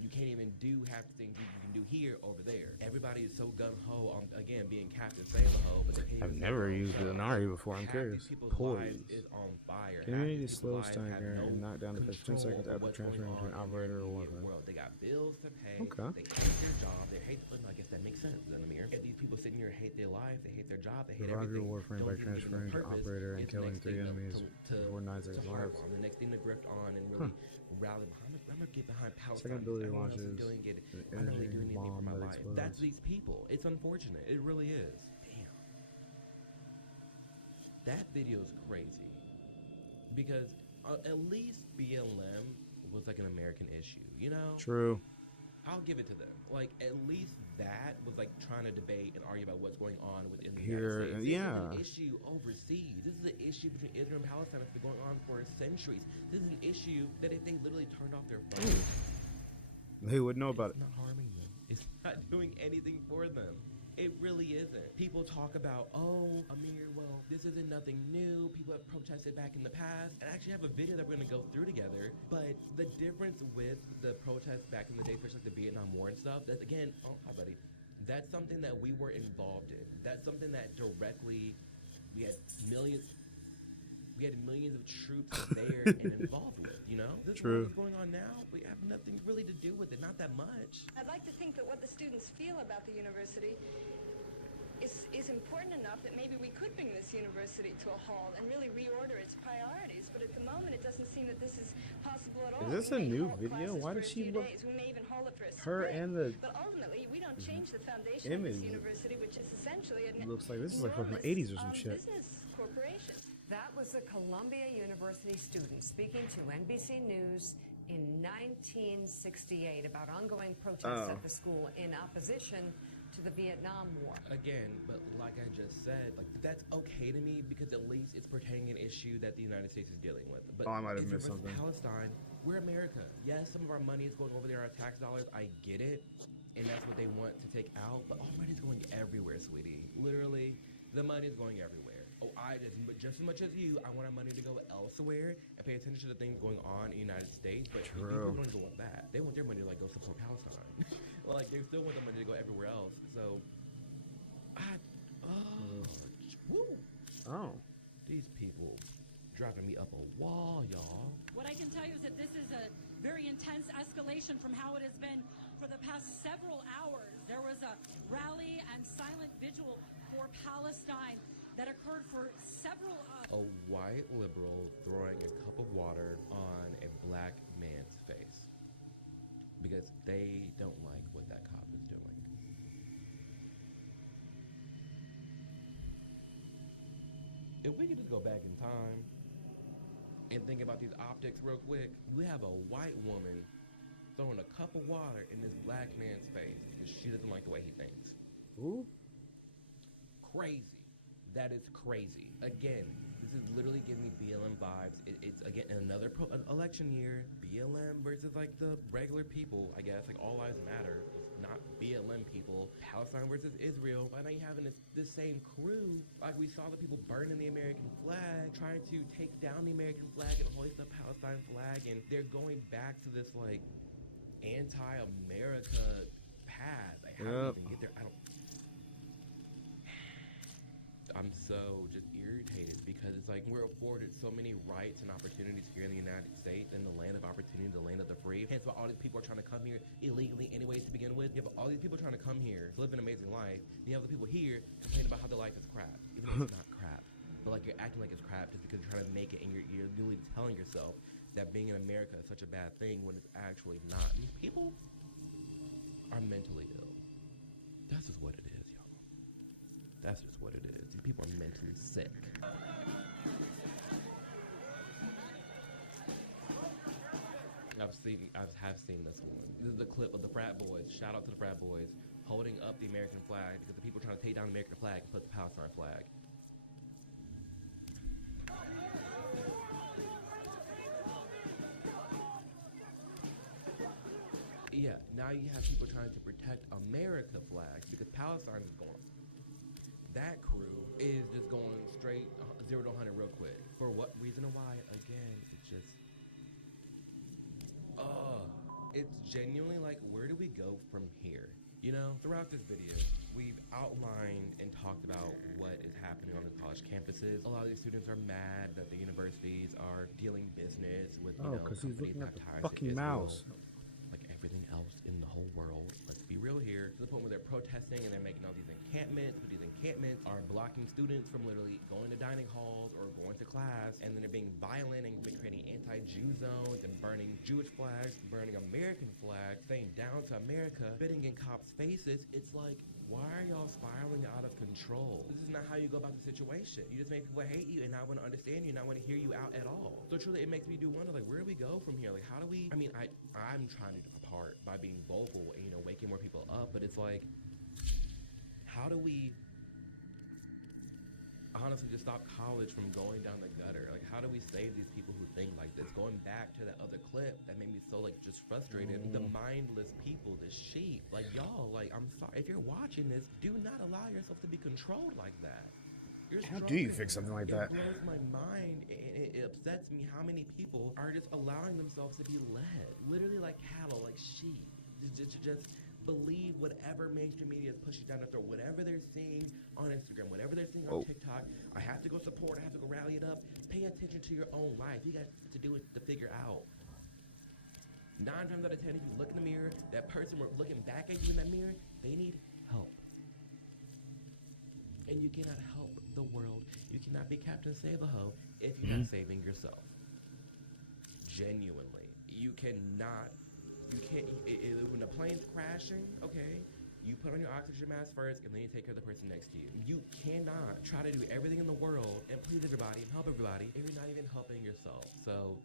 you can't even do half the things you can do here over there. Everybody is so gung-ho on, again, being Captain Sailor-Ho, but they can't I've even never used Inari before. I'm curious. Poise is on fire. Community slow stagger and knock down the first 10 seconds after transferring to an operator or whatever. They got bills to pay. Okay. They hate their job. They hate. I guess that makes sense. Then, Amir, if these people sitting here hate their life, they hate their job, they hate everything. Your warframe by transferring to operator and killing 3 enemies before 9 seconds left. The next thing to grift on and really rally behind. I'm gonna get behind Palestine. Second ability launches I'm not really doing anything for my life. That's these people. It's unfortunate. It really is. Damn. That video is crazy. Because at least BLM was like an American issue, you know? True. I'll give it to them. Like, at least that was like trying to debate and argue about what's going on within the Here, United States. yeah. This is an issue overseas. This is an issue between Israel and Palestine that's been going on for centuries. This is an issue that if they literally turned off their phones, they would know about it's not harming them. It's not doing anything for them. It really isn't. People talk about, oh, Amir, well, this isn't nothing new. People have protested back in the past. And I actually have a video that we're going to go through together. But the difference with the protests back in the day, especially like the Vietnam War and stuff, that again, oh, hi, buddy. That's something that we were involved in. That's something that directly, we had millions of troops there and involved with, you know? This True. What's going on now, we have nothing really to do with it, not that much. I'd like to think that what the students feel about the university is important enough that maybe we could bring this university to a halt and really reorder its priorities. But at the moment, it doesn't seem that this is possible at all. Is this a new video? Why does she look? We may even hold it for a Her spring. and the But ultimately, we don't change the foundation image of this university, which is essentially an looks like this is like from the 80s or some shit. business corporation. That was a Columbia University student speaking to NBC News in 1968 about ongoing protests at the school in opposition to the Vietnam War. Again, but like I just said, like that's okay to me because at least it's pertaining an issue that the United States is dealing with. But I might have Israel missed versus something. Palestine, we're America. Yes, some of our money is going over there, our tax dollars. I get it, and that's what they want to take out. But all money is going everywhere, sweetie. Literally, the money is going everywhere. Oh, just as much as you, I want our money to go elsewhere and pay attention to the things going on in the United States. But these people don't go with that. They want their money to like go support Palestine. Like they still want the money to go everywhere else. So, these people driving me up a wall, y'all. What I can tell you is that this is a very intense escalation from how it has been For the past several hours, there was a rally and silent vigil for Palestine that occurred for several A white liberal throwing a cup of water on a black man's face because they don't like what that cop is doing. If we could just go back in time and think about these optics real quick, we have a white woman throwing a cup of water in this black man's face because she doesn't like the way he thinks. Ooh. Crazy. That is crazy. Again, this is literally giving me BLM vibes. It's again another election year. BLM versus like the regular people, I guess. Like all lives matter. It's not BLM people. Palestine versus Israel. Why not you having this same crew? Like we saw the people burning the American flag, trying to take down the American flag and hoist the Palestine flag, and they're going back to this like anti-America path. Like how do you even get there? I'm so just irritated because it's like we're afforded so many rights and opportunities here in the United States and the land of opportunity, the land of the free. Hence why all these people are trying to come here illegally anyways to begin with. You have all these people trying to come here to live an amazing life. Then you have the people here complaining about how their life is crap, even though it's not crap. But like you're acting like it's crap just because you're trying to make it, and you're literally telling yourself that being in America is such a bad thing when it's actually not. These people are mentally ill. That's just what it is, y'all. That's just what it is. These people are mentally sick. I have seen this one. This is a clip of the frat boys. Shout out to the frat boys holding up the American flag because the people are trying to take down the American flag and put the Palestine flag. Yeah, now you have people trying to protect America flags because Palestine is gone. That crew is just going straight 0 to 100 real quick. For what reason and why? Again, it's just... it's genuinely like, where do we go from here? You know, throughout this video, we've outlined and talked about what is happening on the college campuses. A lot of these students are mad that the universities are dealing business with, you know, because he's companies looking that at the have ties to fucking Israel. mouse. Like everything else in the whole world. Let's be real here. To the point where they're protesting and they're making all these encampments, but these encampments are blocking students from literally going to dining halls or going to class, and then they're being violent and creating anti-Jew zones and burning Jewish flags, burning American flags, saying down to America, spitting in cops' faces. It's like, why are y'all spiraling out of control? This is not how you go about the situation. You just make people hate you and not want to understand you, not want to hear you out at all. So truly, it makes me do wonder, like, where do we go from here? Like, how do we, I mean, I'm trying to do my part by being vocal and, you know, waking more people up, but it's like, how do we honestly just stop college from going down the gutter? Like, how do we save these people who think like this? Going back to that other clip that made me so like just frustrated, the mindless people, the sheep. Like, y'all, like, I'm sorry if you're watching this, do not allow yourself to be controlled like that. How do you fix something like that? It blows my mind, and it upsets me how many people are just allowing themselves to be led, literally like cattle, like sheep, just believe whatever mainstream media is pushing down their throat, whatever they're seeing on Instagram, whatever they're seeing on TikTok. I have to go support, I have to go rally it up. Pay attention to your own life. You got to do it to figure out. 9 times out of 10, if you look in the mirror, that person looking back at you in that mirror, they need help. And you cannot help the world. You cannot be Captain Save-A-Ho if you're not saving yourself. Genuinely. You cannot. You can't. When the plane's crashing, okay, you put on your oxygen mask first, and then you take care of the person next to you. You cannot try to do everything in the world and please everybody and help everybody if you're not even helping yourself. So,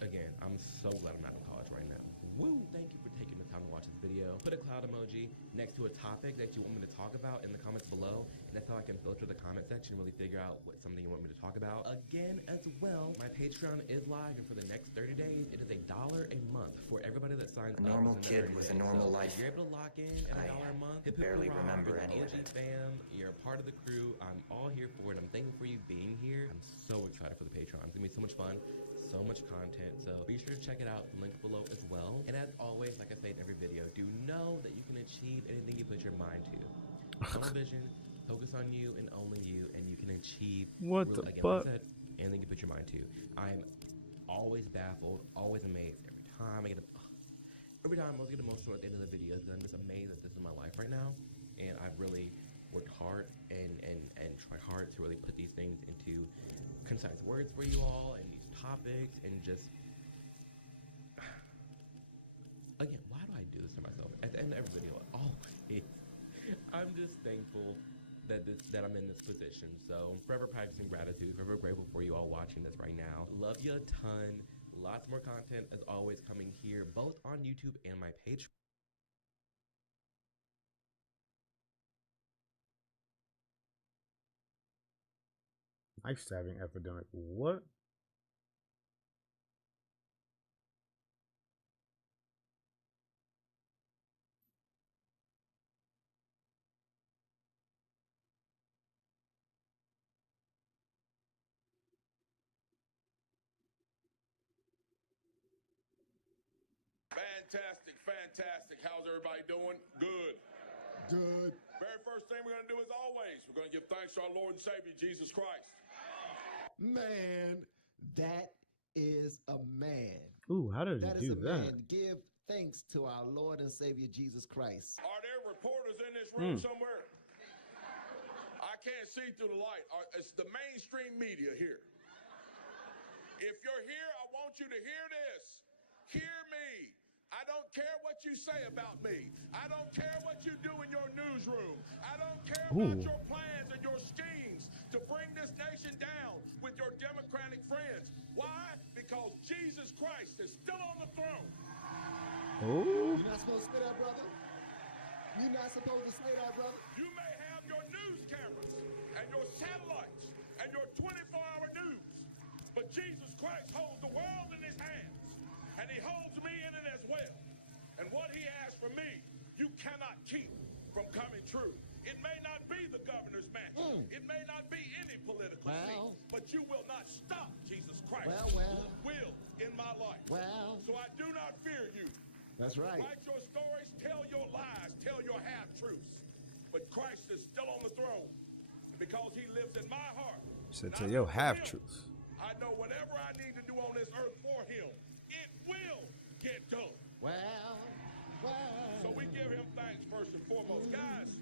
again, I'm so glad I'm not in college right now. Woo! Thank you for taking the time to watch this video. Put a cloud emoji next to a topic that you want me to talk about in the comments below, and that's how I can filter the comment section and really figure out what something you want me to talk about. Again, as well, my Patreon is live, and for the next 30 days, it is $1 a month for everybody that signs up. A normal kid with a normal life. If you're able to lock in at $1 a month, hit barely the remember you're any the of OG fam, you're a part of the crew. I'm all here for it. I'm thankful for you being here. I'm so excited for the Patreon. It's gonna be so much fun. So much content, so be sure to check it out, link below as well. And as always, like I say in every video, do know that you can achieve anything you put your mind to. Tunnel vision, focus on you and only you, and you can achieve what the again, fuck? like I said, anything you put your mind to. I'm always baffled, always amazed every time I get a every time I always get emotional at the end of the videos because I'm just amazed that this is my life right now, and I've really worked hard and tried hard to really put these things into concise words for you all and these topics, and just again, why do I do this to myself at the end of every video? Always, I'm just thankful that I'm in this position. So I'm forever practicing gratitude, forever grateful for you all watching this right now. Love you a ton. Lots more content as always coming here, both on YouTube and my page. Knife stabbing epidemic. What? Fantastic, fantastic. How's everybody doing? Good. Good. Very first thing we're going to do, as always, we're going to give thanks to our Lord and Savior, Jesus Christ. Man, that is a man. Ooh, how did That he is do a that? man. Give thanks to our Lord and Savior, Jesus Christ. Are there reporters in this room somewhere? I can't see through the light. It's the mainstream media here. If you're here, I want you to hear this. Hear me. I don't care what you say about me. I don't care what you do in your newsroom. I don't care about your plans and your schemes to bring this nation down with your Democratic friends. Why? Because Jesus Christ is still on the throne. You're not supposed to say that, brother. You're not supposed to say that, brother. You may have your news cameras and your satellites and your 24-hour news, but Jesus Christ holds the world in his hands, and he holds me in it as well. And what he has for me, you cannot keep from coming true. It may not be the governor's mansion. It may not be any political seat, but you will not stop Jesus Christ. Will in my life. So I do not fear you. That's right. Write your stories, tell your lies, tell your half-truths. But Christ is still on the throne because he lives in my heart. So tell your half-truths. I know whatever I need to do on this earth for him, it will get done. So we give him thanks first and foremost. Guys,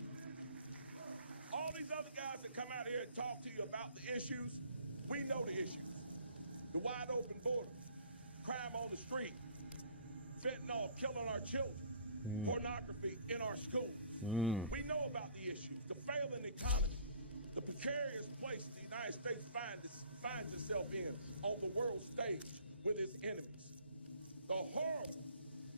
all these other guys that come out here and talk to you about the issues, we know the issues. The wide open border, crime on the street, fentanyl killing our children, pornography in our schools. We know about the issues, the failing economy, the precarious place the United States finds itself in on the world stage with its enemies. The horrible,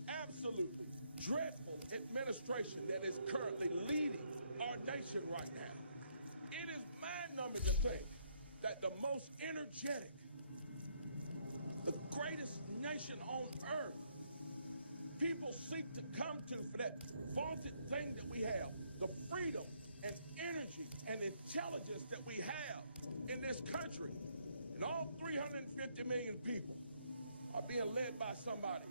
absolutely dreadful administration that is currently leading our nation right now. It is mind-numbing to think that the most energetic, the greatest nation on earth, people seek to come to for that vaunted thing that we have, the freedom and energy and intelligence that we have in this country. And all 350 million people are being led by somebody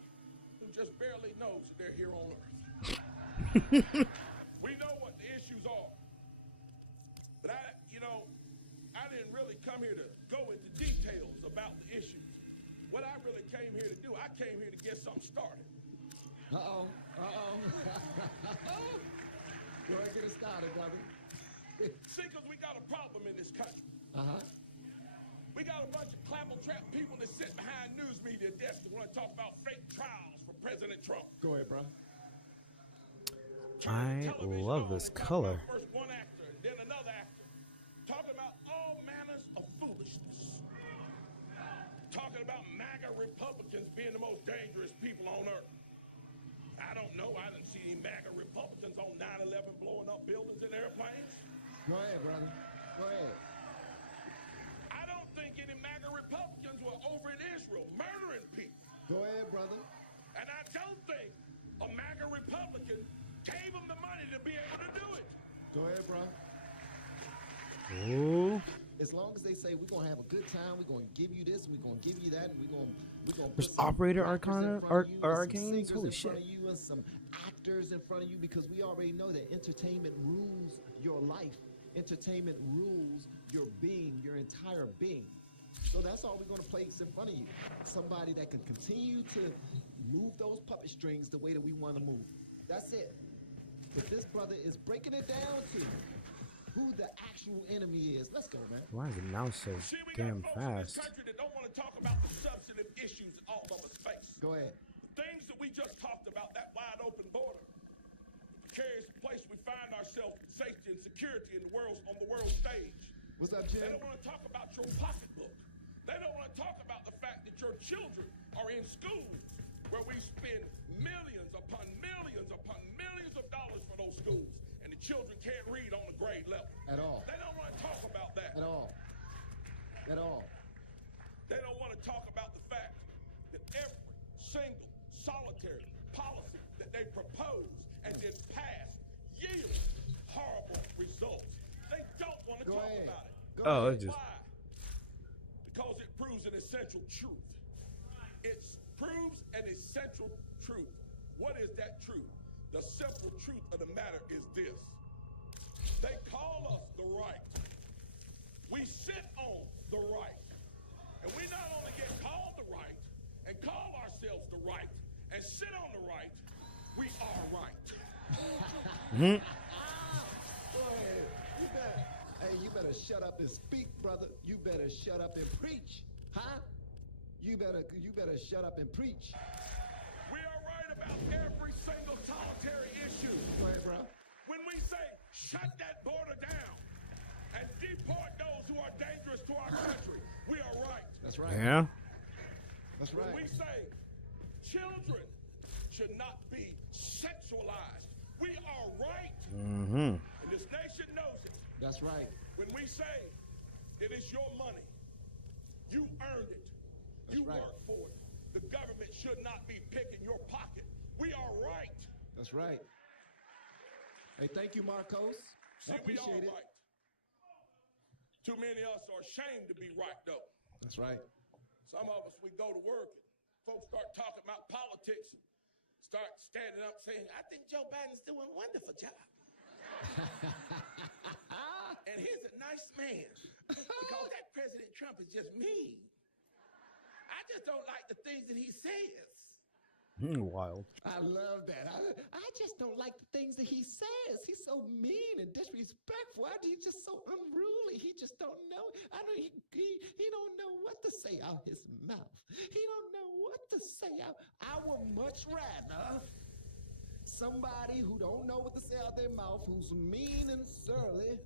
who just barely knows that they're here on earth. We know what the issues are. But I didn't really come here to go into details about the issues. What I really came here to do, I came here to get something started. Go ahead, get it started, brother. See, because we got a problem in this country. We got a bunch of clapper-trap people that sit behind news media desks that want to talk about fake trials for President Trump. Go ahead, bro. I love this color. First one actor, then another actor, talking about all manners of foolishness. Talking about MAGA Republicans being the most dangerous people on earth. I don't know. I didn't see any MAGA Republicans on 9/11 blowing up buildings and airplanes. Go ahead, brother. Go ahead. I don't think any MAGA Republicans were over in Israel murdering people. Go ahead, brother. And I don't think a MAGA Republican gave them the money to be able to do it. Go ahead, bro. As long as they say we're gonna have a good time, we're gonna give you this, we're gonna give you that, we're gonna There's operator arcanes. Holy shit! You and some actors in front of you, because we already know that entertainment rules your life. Entertainment rules your being, your entire being. So that's all we're gonna place in front of you. Somebody that can continue to move those puppet strings the way that we want to move. That's it. But this brother is breaking it down to who the actual enemy is. Let's go, man. Why is it now so damn fast? Country that don't want to talk about the substantive issues that all of us face. Go ahead. The things that we just talked about, that wide open border, the precarious place we find ourselves in safety and security in the world, on the world stage. What's up, Jim? They don't want to talk about your pocketbook. They don't want to talk about the fact that your children are in schools where we spend millions upon millions of dollars for those schools, and the children can't read on the grade level. At all. They don't want to talk about that. At all. At all. They don't want to talk about the fact that every single solitary policy that they propose and then pass yields horrible results. They don't want to talk about it. Oh, it just. Why? Because it proves an essential truth. It proves an essential truth. What is that truth? The simple truth of the matter is this. They call us the right. We sit on the right. And we not only get called the right and call ourselves the right and sit on the right, we are right. Boy, you better shut up and speak, brother. You better shut up and preach. Huh? You better shut up and preach. We are right about every single solitary issue. Go ahead, bro. When we say shut that border down and deport those who are dangerous to our country, we are right. That's right. Yeah. That's right. When we say children should not be sexualized, we are right. Mm-hmm. And this nation knows it. That's right. When we say it is your money, you earned it. That's you right. work for it. The government should not be picking your pocket. We are right. That's right. Hey, thank you, Marcos. See, I appreciate we it. are right. Too many of us are ashamed to be right, though. That's right. Some of us, we go to work and folks start talking about politics and start standing up saying, I think Joe Biden's doing a wonderful job. And he's a nice man because that President Trump is just mean. I just don't like the things that he says. Wild. I love that. I just don't like the things that he says. He's so mean and disrespectful. He's just so unruly. He just don't know. He don't know what to say out his mouth. He don't know what to say out. I would much rather somebody who don't know what to say out their mouth, who's mean and surly,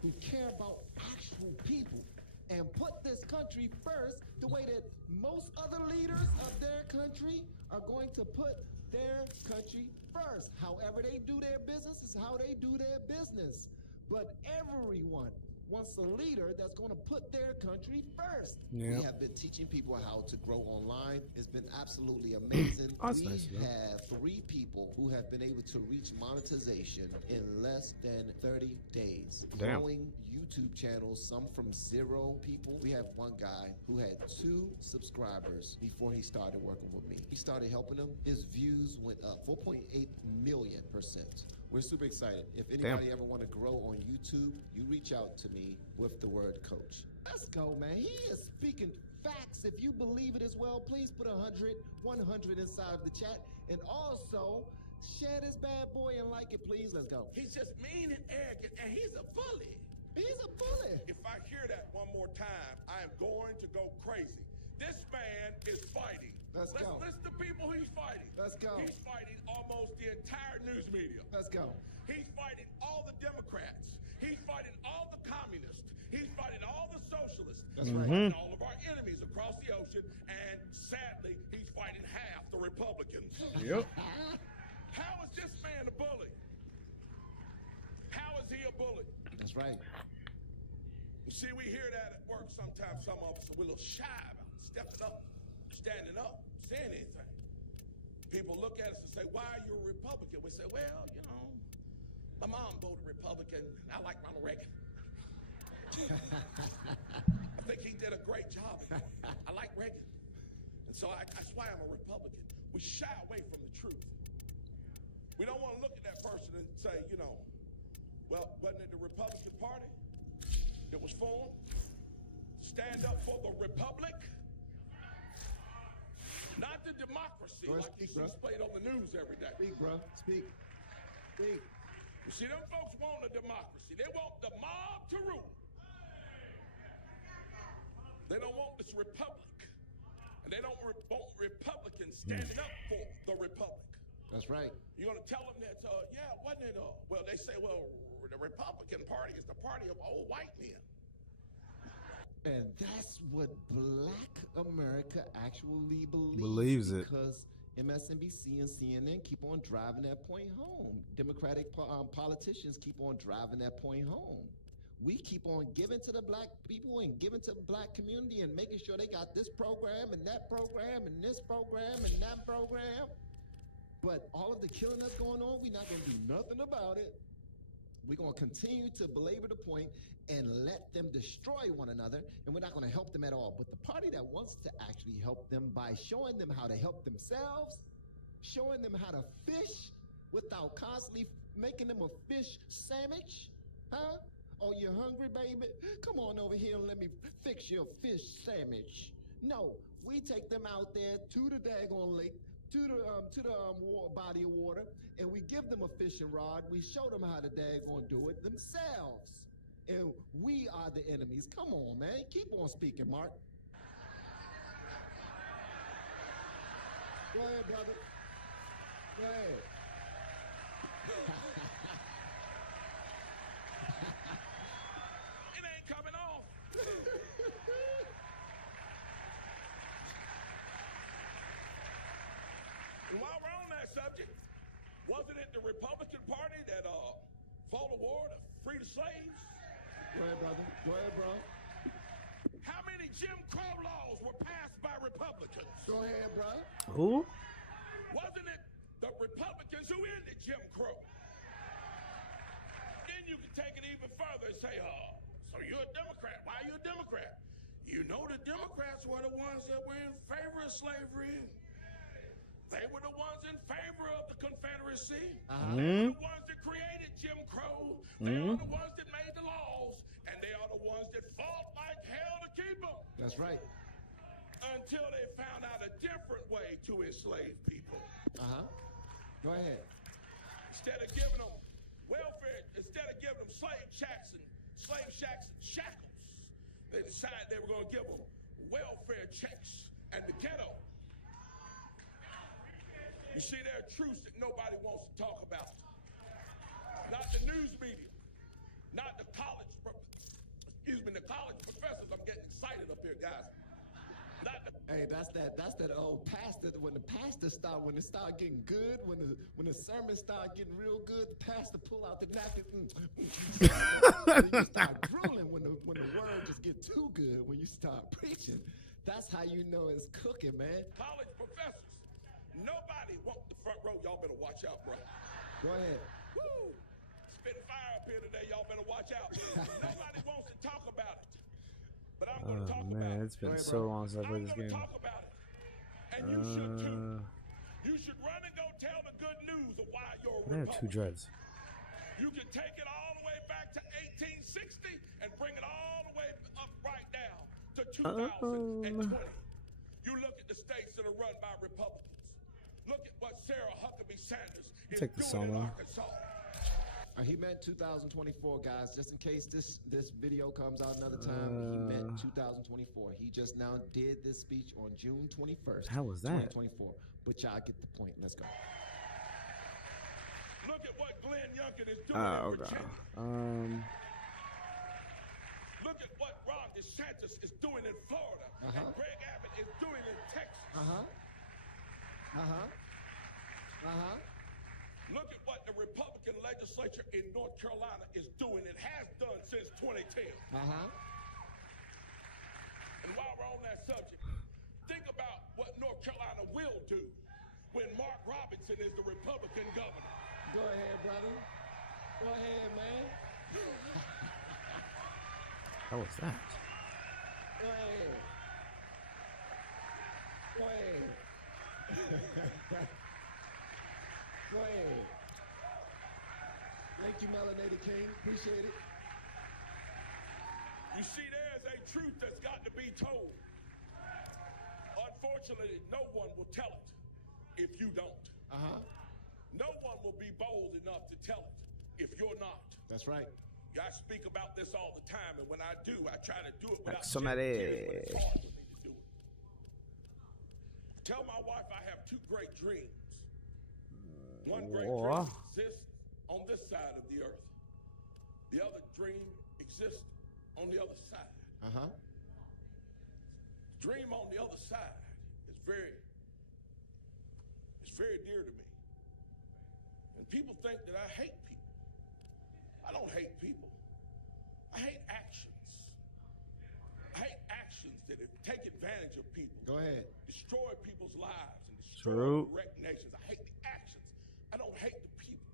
who care about actual people and put this country first the way that most other leaders of their country are going to put their country first. However they do their business is how they do their business. But everyone wants a leader that's going to put their country first. Yeah. We have been teaching people how to grow online. It's been absolutely amazing. That's we nice, yeah. have 3 people who have been able to reach monetization in less than 30 days. Damn. Growing YouTube channels, some from 0 people. We have one guy who had 2 subscribers before he started working with me. He started helping him. His views went up 4.8 million%. We're super excited. If anybody ever want to grow on YouTube, you reach out to me with the word coach. Let's go, man. He is speaking facts. If you believe it as well, please put 100 inside of the chat. And also, share this bad boy and like it, please. Let's go. He's just mean and arrogant, and he's a bully. He's a bully. If I hear that one more time, I am going to go crazy. This man is fighting. Let's go. Listen to people he's fighting. Let's go. He's fighting almost the entire news media. Let's go. He's fighting all the Democrats. He's fighting all the communists. He's fighting all the socialists. That's He's right. fighting all of our enemies across the ocean. And sadly, he's fighting half the Republicans. Yep. How is this man a bully? How is he a bully? That's right. You see, we hear that at work sometimes. Some of us are a little shy about stepping up, standing up, saying anything. People look at us and say, why are you a Republican? We say, well, you know, my mom voted Republican. I like Ronald Reagan. I think he did a great job. I like Reagan. And so that's why I'm a Republican. We shy away from the truth. We don't want to look at that person and say, you know, well, wasn't it the Republican Party? It was formed to stand up for the Republic, not the democracy. democracy Go ahead, like you speak, see bro. displayed on the news every day. Speak, bro. Speak. Speak. You see, them folks want a democracy. They want the mob to rule. They don't want this republic. And they don't want Republicans standing up for the republic. That's right. You're going to tell them that, wasn't it? Well, they say, well, the Republican Party is the party of old white men. And that's what Black America actually Believes it. because MSNBC and CNN keep on driving that point home. Democratic politicians keep on driving that point home. We keep on giving to the black people and giving to the black community and making sure they got this program and that program and this program and that program. But all of the killing that's going on, we're not going to do nothing about it. We're going to continue to belabor the point and let them destroy one another, and we're not going to help them at all. But the party that wants to actually help them by showing them how to help themselves, showing them how to fish without constantly making them a fish sandwich, huh? Oh, you hungry, baby? Come on over here and let me fix your fish sandwich. No, we take them out there to the daggone lake, to the body of water, and we give them a fishing rod. We show them how to daggone do it themselves. And we are the enemies. Come on, man. Keep on speaking, Mark. Go ahead, brother. Go ahead. It ain't coming off. And while we're on that subject, wasn't it the Republican Party that fought a war to free the slaves? Go ahead, brother. Go ahead, bro. How many Jim Crow laws were passed by Republicans? Go ahead, bro. Who? Wasn't it the Republicans who ended Jim Crow? Then you can take it even further and say, so you're a Democrat. Why are you a Democrat? You know the Democrats were the ones that were in favor of slavery. They were the ones in favor of the Confederacy. They were the ones that created Jim Crow. They are the ones that made the laws. And they are the ones that fought like hell to keep them. That's right. Until they found out a different way to enslave people. Go ahead. Instead of giving them welfare, instead of giving them slave shacks and shackles, they decided they were going to give them welfare checks and the ghetto. You see, there are truths that nobody wants to talk about. Not the news media, not the college professors. I'm getting excited up here, guys. Hey, that's that old pastor. When it start getting good, when the sermon start getting real good, the pastor pull out the napkin. You start drooling when the word just get too good. When you start preaching, that's how you know it's cooking, man. College professors, nobody wants the front row. Y'all better watch out, bro. Go ahead. Woo! Spitting fire up here today. Y'all better watch out. Nobody wants to talk about it. But I'm going to talk about it. It's been so long since I played this game. Talk about it. And you should too. You should run and go tell the good news of why you're a I have two dreads. You can take it all the way back to 1860 and bring it all the way up right now to 2020. You look at the states that are run by Republicans. Look at what Sarah Huckabee Sanders is doing in Arkansas. He meant 2024, guys. Just in case this video comes out another time, he meant 2024. He just now did this speech on June 21st. How was that? 2024. But y'all get the point. Let's go. Look at what Glenn Youngkin is doing in Virginia. Look at what Ron DeSantis is doing in Florida. And Greg Abbott is doing in Texas. Look at what the Republican legislature in North Carolina is doing and has done since 2010. And while we're on that subject, think about what North Carolina will do when Mark Robinson is the Republican governor. Go ahead, brother. Go ahead, man. How was that? Go ahead. Go ahead. Go ahead. Thank you, Melanated King. Appreciate it. You see, there's a truth that's got to be told. Unfortunately, no one will tell it. if you don't. No one will be bold enough to tell it if you're not. That's right. I speak about this all the time, and when I do, I try to do it without Somebody. tears when it's hard for me to do it. Tell my wife I have two great dreams. One great dream exists on this side of the earth. The other dream exists on the other side. Dream on the other side is very dear to me. And people think that I hate people. I don't hate people. I hate actions. I hate actions that take advantage of people. Go ahead. Destroy people's lives and destroy direct nations. I hate the actions. I don't hate the people.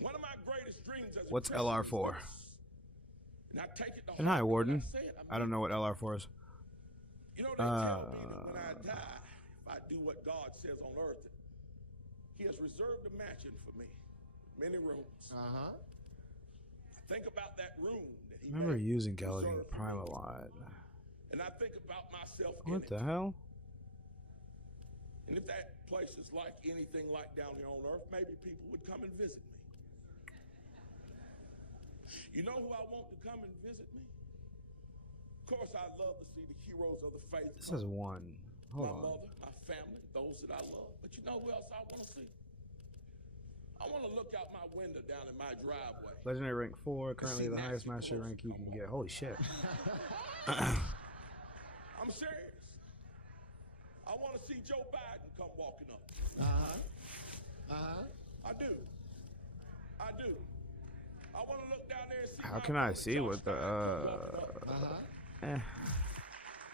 One of my greatest dreams as a What's Christian LR4? is this. And I take it to And hi, heart Warden. when I say it, I don't know what LR4 is. You know, they tell me that when I die, if I do what God says on earth, He has reserved a mansion for me. Many rooms. I think about that room that He I remember made using Galaxy reserved for Prime me. a lot. And I think about myself What in the it. hell? And if that place is like anything like down here on earth, maybe people would come and visit me. You know who I want to come and visit me? Of course, I love to see the heroes of the faith. This is one. Hold my on. mother, my family, those that I love. But you know who else I want to see? I want to look out my window down in my driveway. Legendary rank 4, currently the highest mastery rank you can get. Holy shit. I'm serious. I want to see Joe Biden come walking up. I do. I do. I want to look down there and see. How can I see what the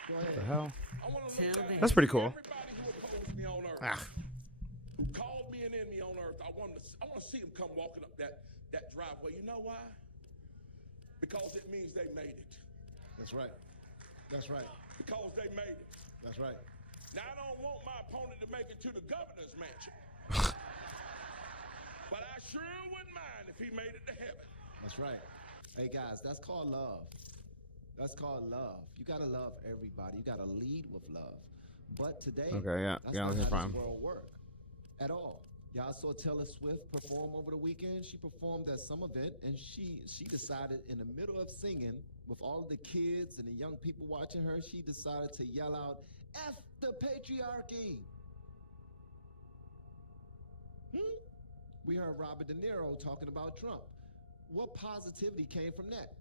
what the hell? That's pretty cool. Who called me and in me on earth? I want to see him come walking up that driveway. You know why? Because it means they made it. That's right. That's right. Because they made it. That's right. Now I don't want my opponent to make it to the governor's mansion. But I sure wouldn't mind if he made it to heaven. That's right. Hey guys, that's called love. That's called love. You gotta love everybody. You gotta lead with love. But today, Okay, yeah, that's Galaxy not how Prime. this world work at all. Y'all saw Taylor Swift perform over the weekend. She performed at some event, and she decided in the middle of singing with all of the kids and the young people watching her, she decided to yell out, "F the patriarchy." We heard Robert De Niro talking about Trump. What positivity came from that?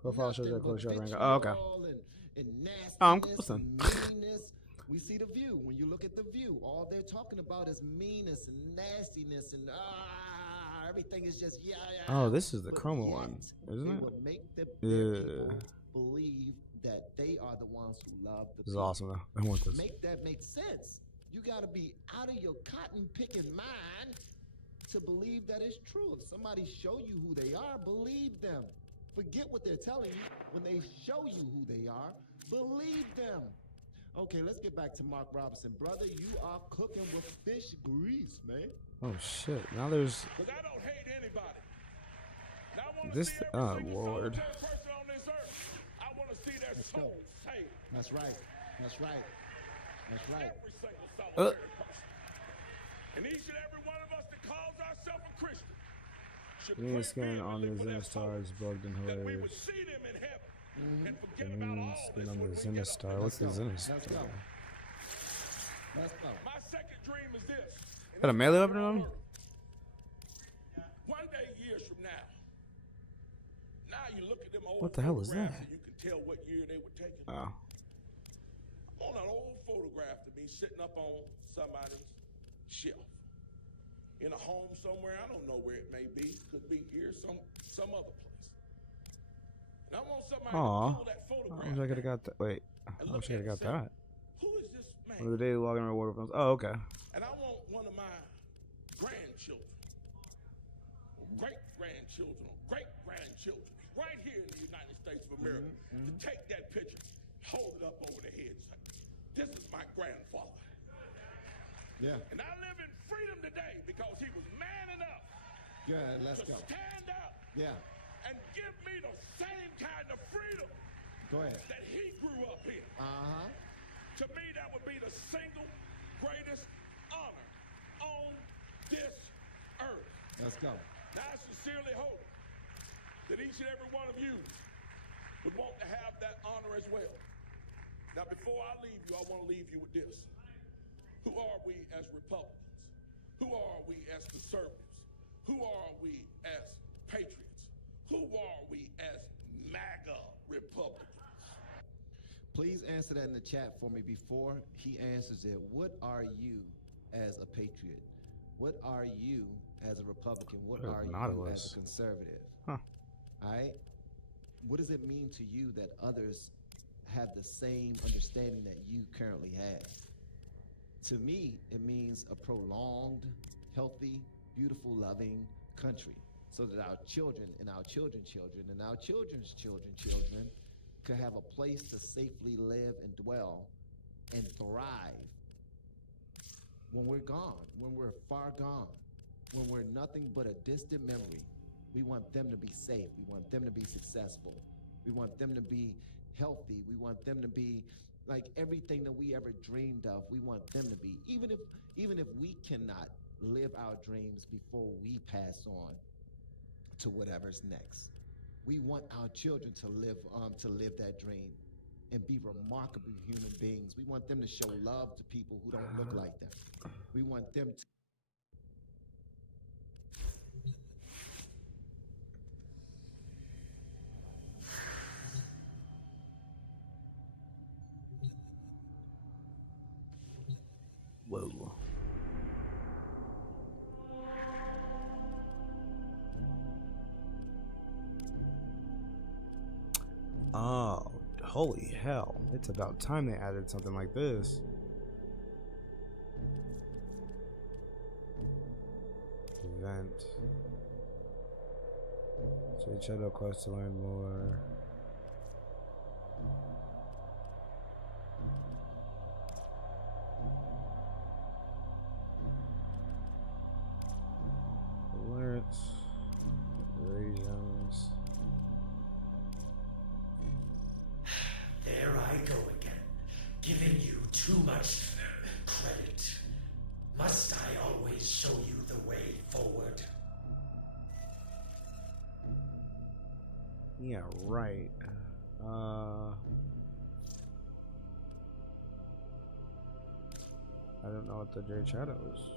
Profile shows that Nothing but close shot rank. vitriol Oh, okay. And nastiness, Oh, I'm close then. meanness. We see The View. When you look at The View, all they're talking about is meanness and nastiness and everything is just Oh, this is the But chroma yet, one, isn't it it? would make the Yeah. people believe that they are the ones who love the This is people. awesome though. I want this. Make that make sense. You got to be out of your cotton picking mind to believe that it's true. If somebody show you who they are, believe them. Forget what they're telling you. When they show you who they are, believe them. Okay, let's get back to Mark Robinson. Brother, you are cooking with fish grease, man. Oh shit. Now there's Because I don't hate anybody. Now I want to this. see Oh every single lord. person on this earth. I want to see their soul saved. That's right. That's right. That's right. Every single solitary person. And each and every one of us that calls ourselves a Christian should Green pray skin on the vehemently for their Zenistar is bugged and that we would hilarious. see them in heaven and forget about Green all skin this on when the we get up. Zenistar. What's the Let's Zenistar? go. Let's go. My second dream is this. Got a melee weapon on him? One day, years from now, you look at them old What the hell is photographs that? and you can tell what year they were taken. Oh. I want an old photograph to be sitting up on somebody's shelf. In a home somewhere, I don't know where it may be. Could be here, some other place. And I want somebody to pull that I photograph. wish I could have got that. Wait. I wish I could have got that. Who is this man? One of the daily login reward films. Oh, okay. And I want one of my grandchildren, great-grandchildren, or great-grandchildren, right here in the United States of America, to take that picture, hold it up over their head, and say, "This is my grandfather." Yeah. And I live in freedom today because he was man enough Good. Let's to go. stand up Yeah. and give me the same kind of freedom Go ahead. that he grew up in. Uh-huh. To me, that would be the single greatest Let's go. Now, I sincerely hope that each and every one of you would want to have that honor as well. Now, before I leave you, I want to leave you with this. Who are we as Republicans? Who are we as conservatives? Who are we as patriots? Who are we as MAGA Republicans? Please answer that in the chat for me before he answers it. What are you as a patriot? What are you as a Republican? What are you as a conservative? Huh. All right? What does it mean to you that others have the same understanding that you currently have? To me, it means a prolonged, healthy, beautiful, loving country so that our children and our children's children and our children's children could have a place to safely live and dwell and thrive when we're gone, when we're far gone, when we're nothing but a distant memory. We want them to be safe. We want them to be successful. We want them to be healthy. We want them to be like everything that we ever dreamed of. We want them to be, even if we cannot live our dreams before we pass on to whatever's next. We want our children to live that dream and be remarkable human beings. We want them to show love to people who don't look like them. We want them to Whoa. Oh, holy hell. It's about time they added something like this. Event. Trade Shadow quest to learn more. Alerts. Regions. There I go again, giving you too much credit. Must I always show you the way forward? Yeah, right. I don't know what the Jade Shadows.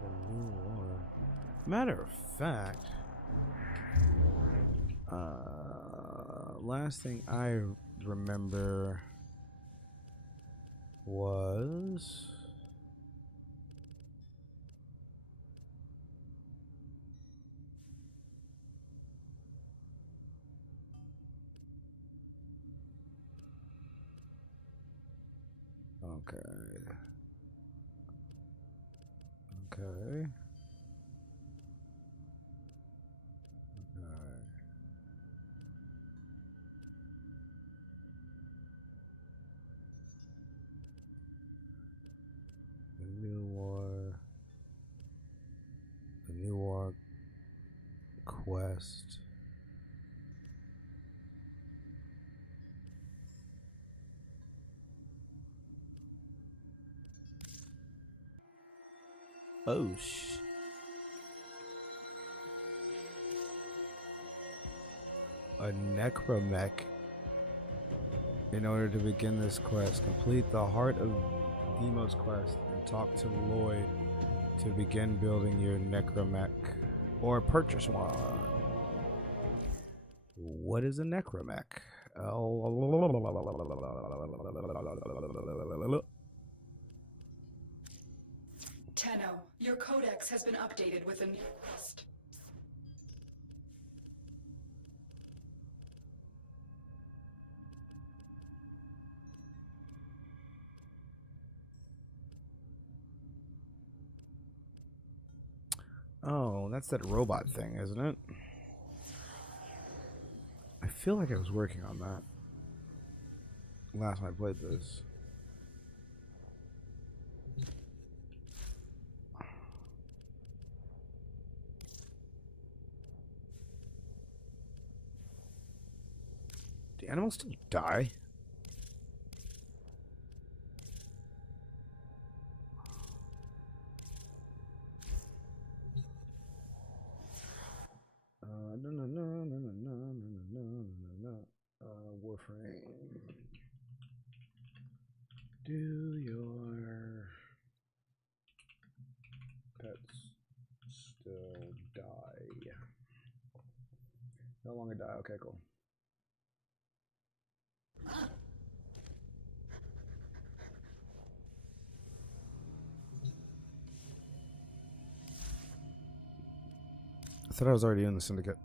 The new war. Matter of fact, last thing I remember was okay. Okay. The new war quest. Oh a necromech. In order to begin this quest, complete the Heart of Demos quest and talk to Lloyd to begin building your necromech or purchase one. What is a necromech? Tenno, your codex has been updated with a new quest. Oh, that's that robot thing, isn't it? I feel like I was working on that last time I played this. The animals still die? Warframe. Do your pets still die? No longer die. Okay, cool. I thought I was already in the syndicate.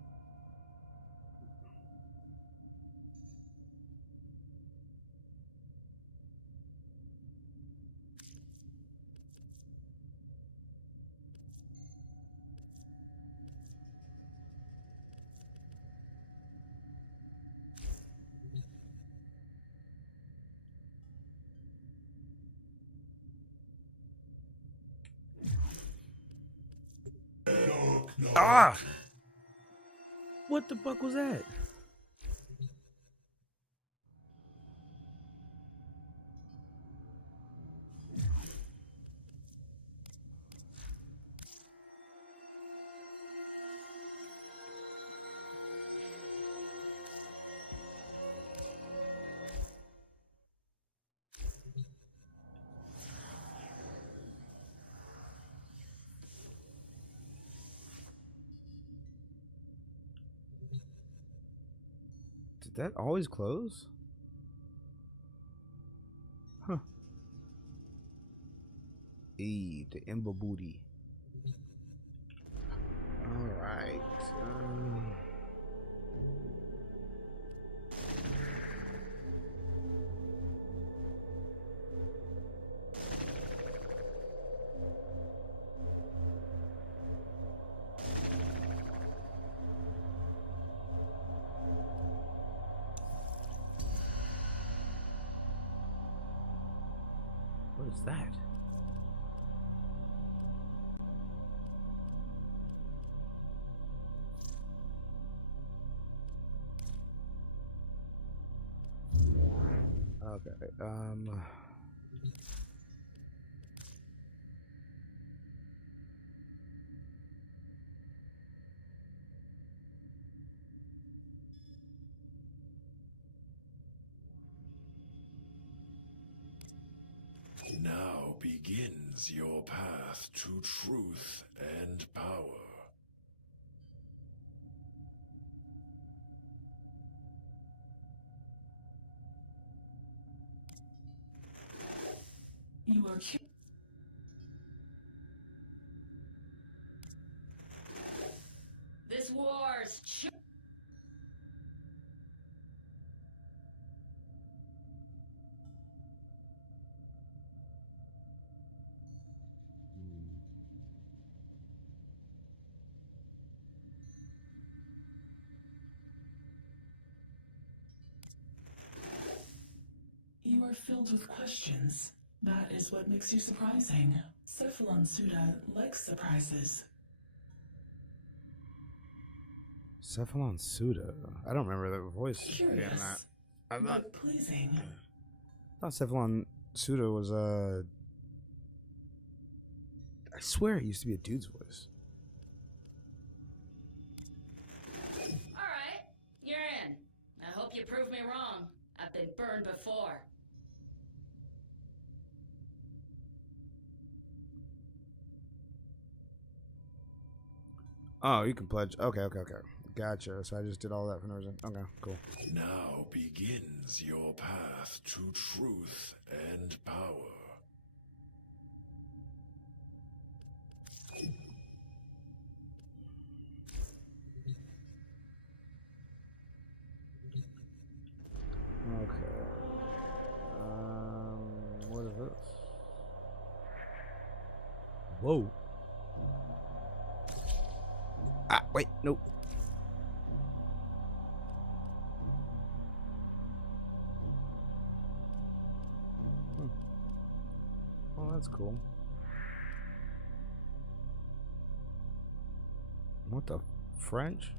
Ah! What the fuck was that? Did that always close? Huh. Hey, the Ember Booty. Alright. What is that? Okay, Now begins your path to truth and power. You are This war's You are filled with questions. That is what makes you surprising. Cephalon Suda likes surprises. Cephalon Suda. I don't remember the voice. Curious, That. I thought, but pleasing. I thought Cephalon Suda was I swear it used to be a dude's voice. Alright, you're in. I hope you prove me wrong. I've been burned before. Oh, you can pledge. Okay. Gotcha. So I just did all that for no reason. Okay, cool. Now begins your path to truth and power. Okay. What is this? Whoa. Ah, wait, nope. Oh, that's cool. What the French?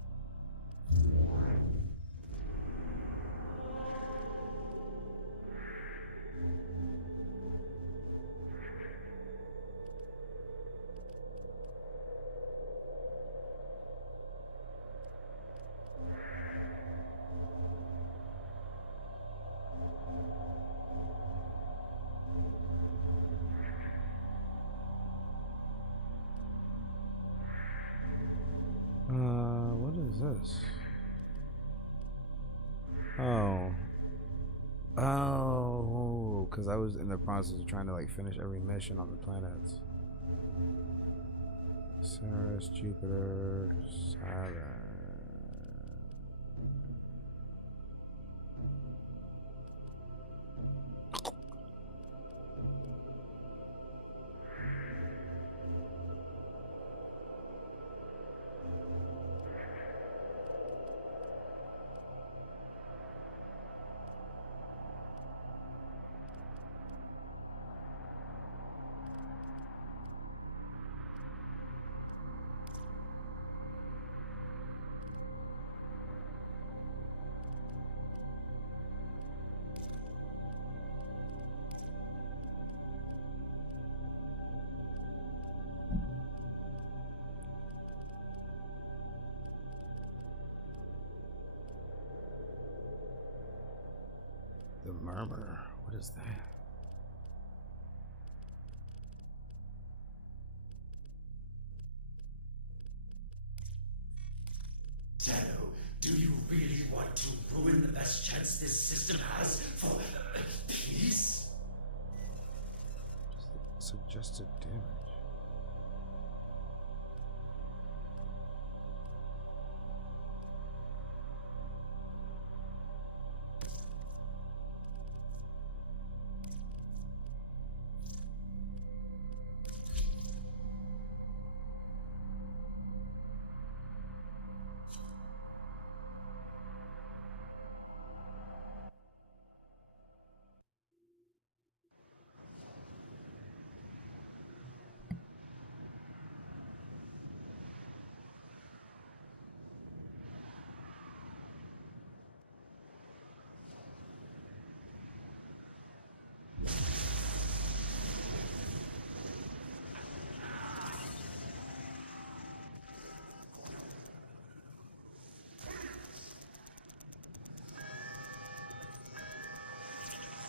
this? Oh. Oh, because I was in the process of trying to like finish every mission on the planets. Ceres, Jupiter, Saturn. The murmur. What is that? Shadow, do you really want to ruin the best chance this system has for peace? Suggested damage.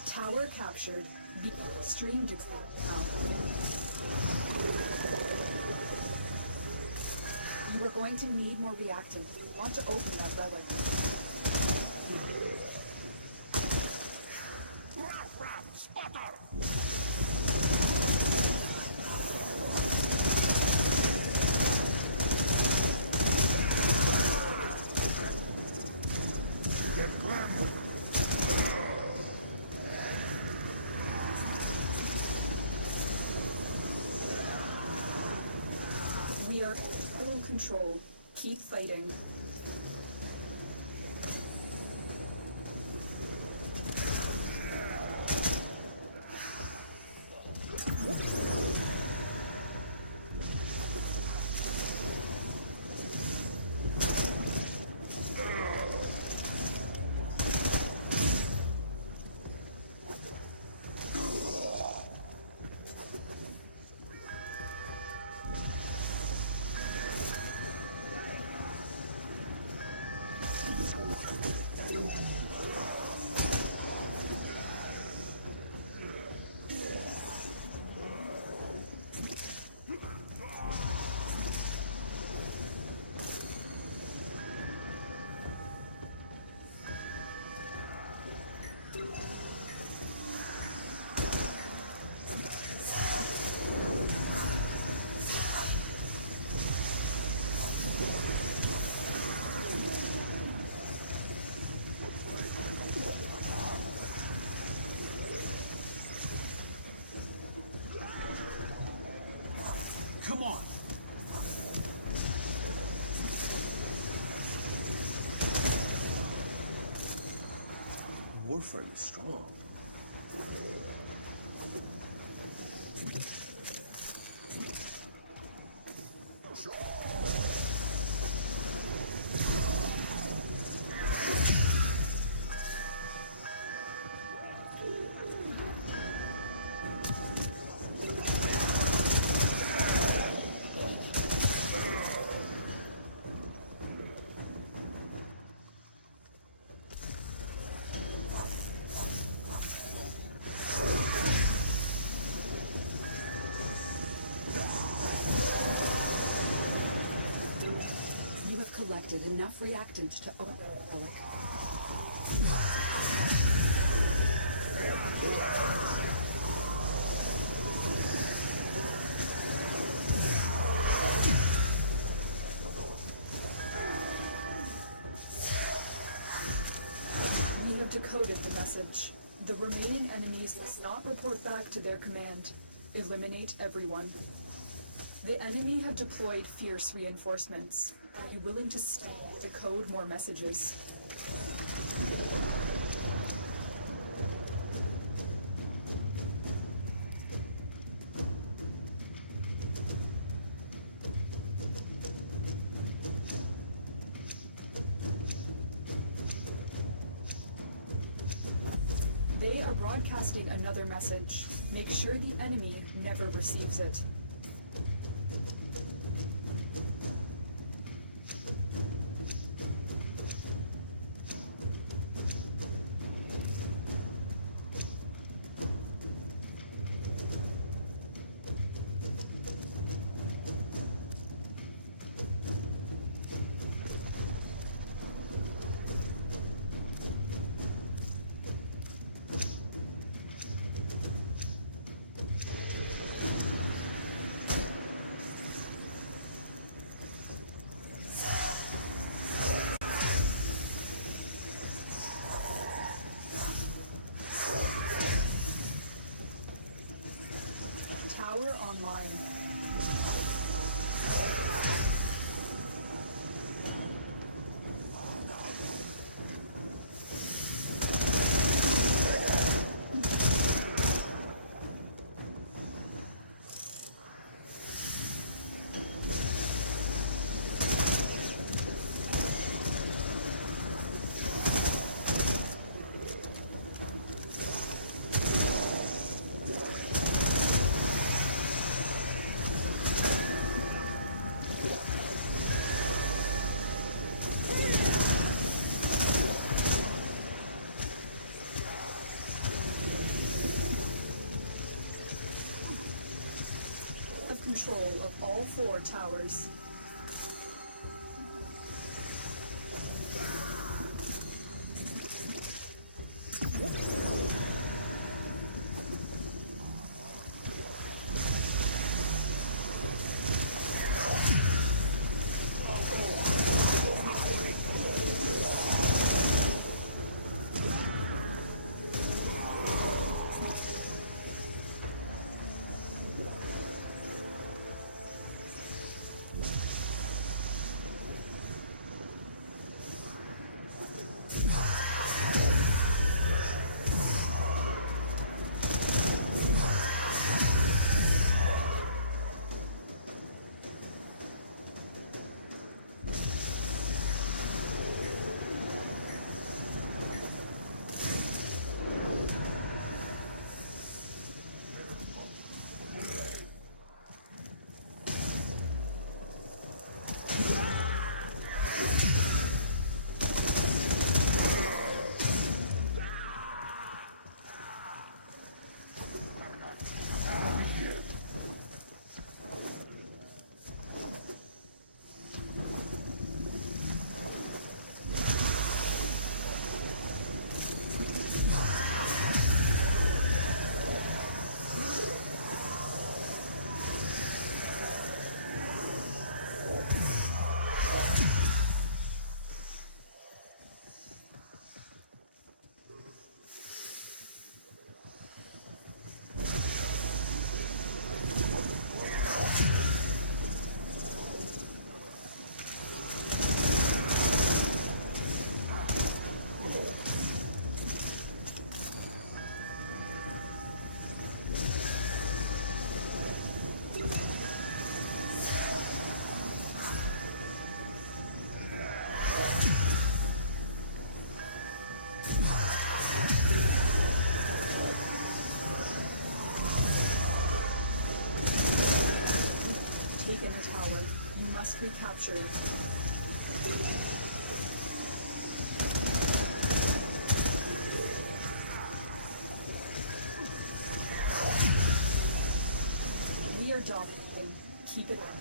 Tower captured. Stream to You are going to need more reactant. Want to open that relic. We are full control. Keep fighting. Come on! Warframe is strong. collected enough reactant to open. We have decoded the message. The remaining enemies must not report back to their command. Eliminate everyone. The enemy have deployed fierce reinforcements. Are you willing to decode more messages? They are broadcasting another message. Make sure the enemy never receives it. Tower online. Control of all 4 towers. Recaptured. We are dominating. Keep it up.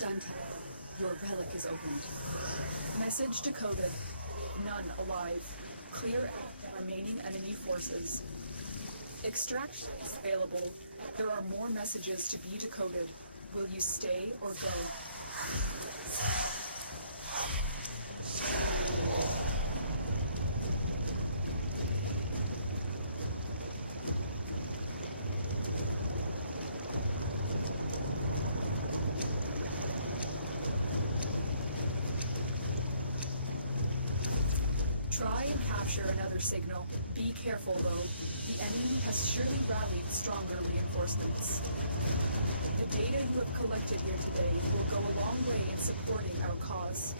Well done, Your relic is opened. Message decoded. None alive. Clear remaining enemy forces. Extraction is available. There are more messages to be decoded. Will you stay or go? Try and capture another signal. Be careful, though. The enemy has surely rallied stronger reinforcements. The data you have collected here today will go a long way in supporting our cause.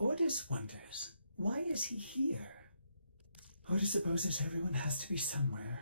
Ordis wonders, why is he here? Ordis supposes everyone has to be somewhere.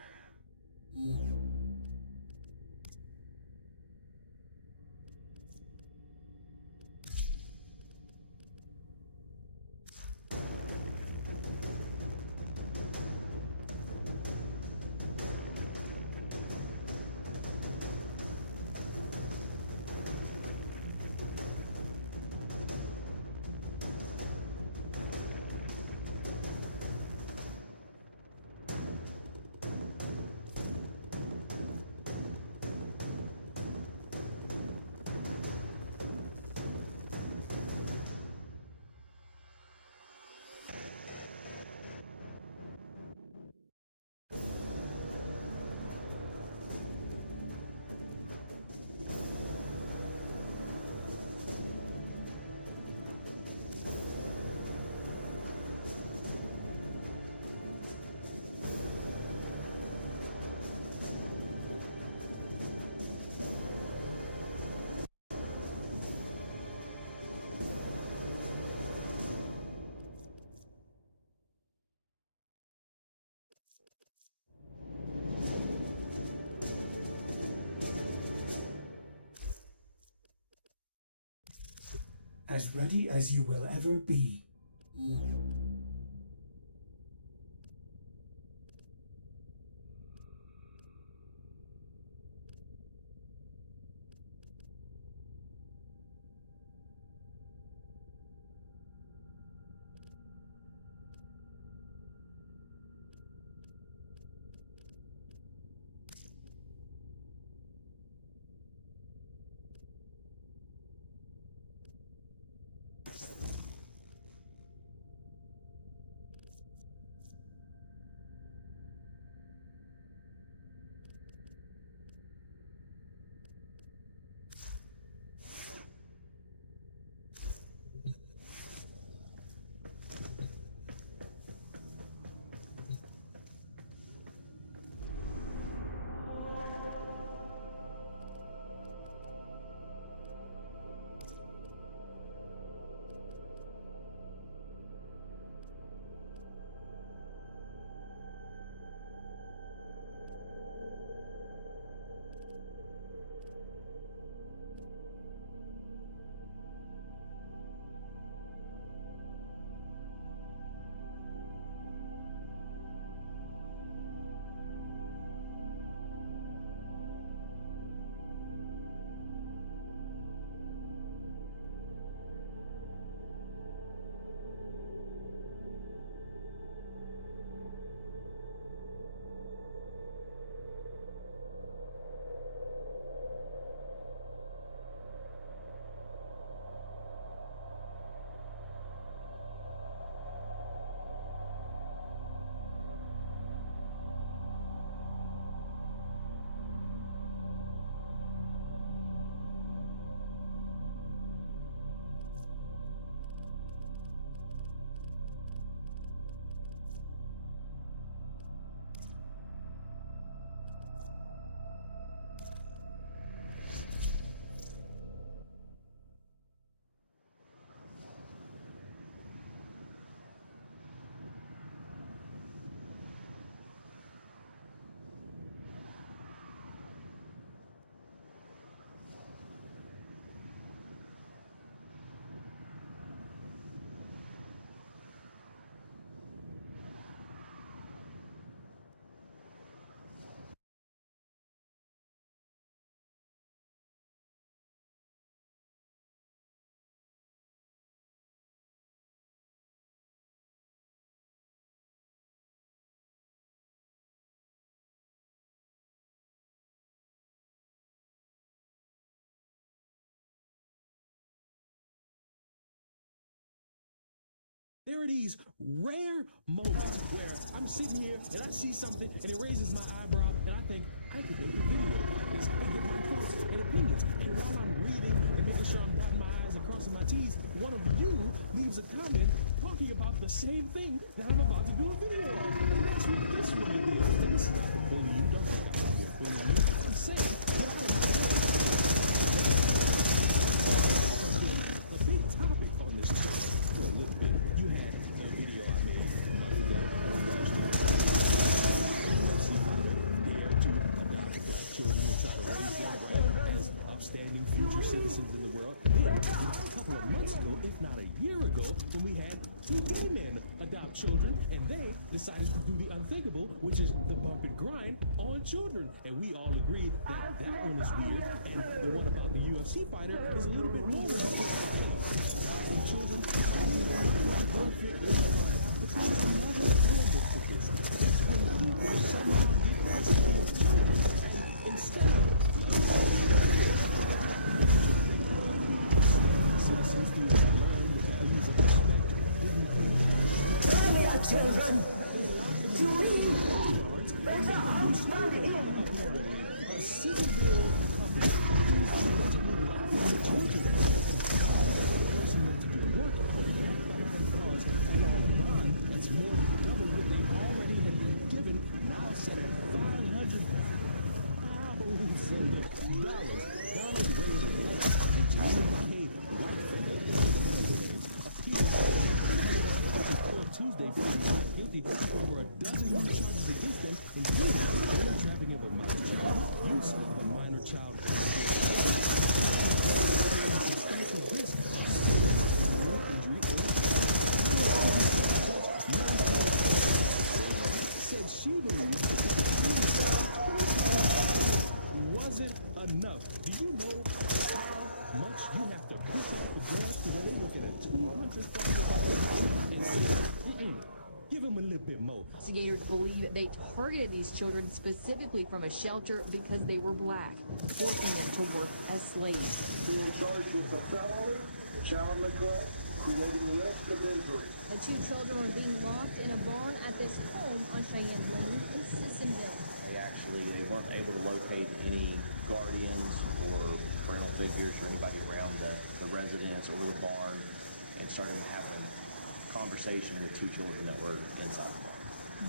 As ready as you will ever be. are these rare moments where I'm sitting here and I see something and it raises my eyebrow and I think I could make a video about this and get my thoughts and opinions. And while I'm reading and making sure I'm dotting my I's and crossing my T's, one of you leaves a comment talking about the same thing that I'm about to do a video on. And that's what this one is. And this is not to bully you. Don't think I'm here bullying you. I'm saying get out of my head. A big topic on this channel for a little bit. You had a video I made a month ago. UFC fighter dare to adopt black children and try to raise them right as upstanding future citizens in the world. Then, a couple of months ago, if not a year ago, when we had two gay men adopt children, and they decided to do the unthinkable, which is the bump and grind on children. And we all agreed that that one is weird, and the one about the UFC fighter is a little bit more weird. Adopting children, don't fit in the line. But there's another element to this. That's when people somehow get custody of children, and instead of citizens do learn the values of respect, dignity, children to leave better understand in. A civil bill allegedly laughing at children. Forcing them to do work behind bars and on bond that's more than double what they already had been given, now set at $500,000. Donald raised a China paid white appealed Tuesday found not guilty of over a dozen new charges against them, including human trafficking of a minor child, use of a minor child, substantial risk of serious injury, said she believed wasn't enough. Do you know how much you have to push up the judge to they looking at $200,000 and say, give him a little bit more. Investigators believe they targeted these children specifically from a shelter because they were black, forcing them to work as slaves. Being charged with a felony, child neglect, creating risk of injury. The two children were being locked in a barn at this home on Cheyenne Lane in Sissonville. They weren't able to locate any guardians or parental figures or anybody around the residence or the barn, and started having a conversation with two children that were inside the barn.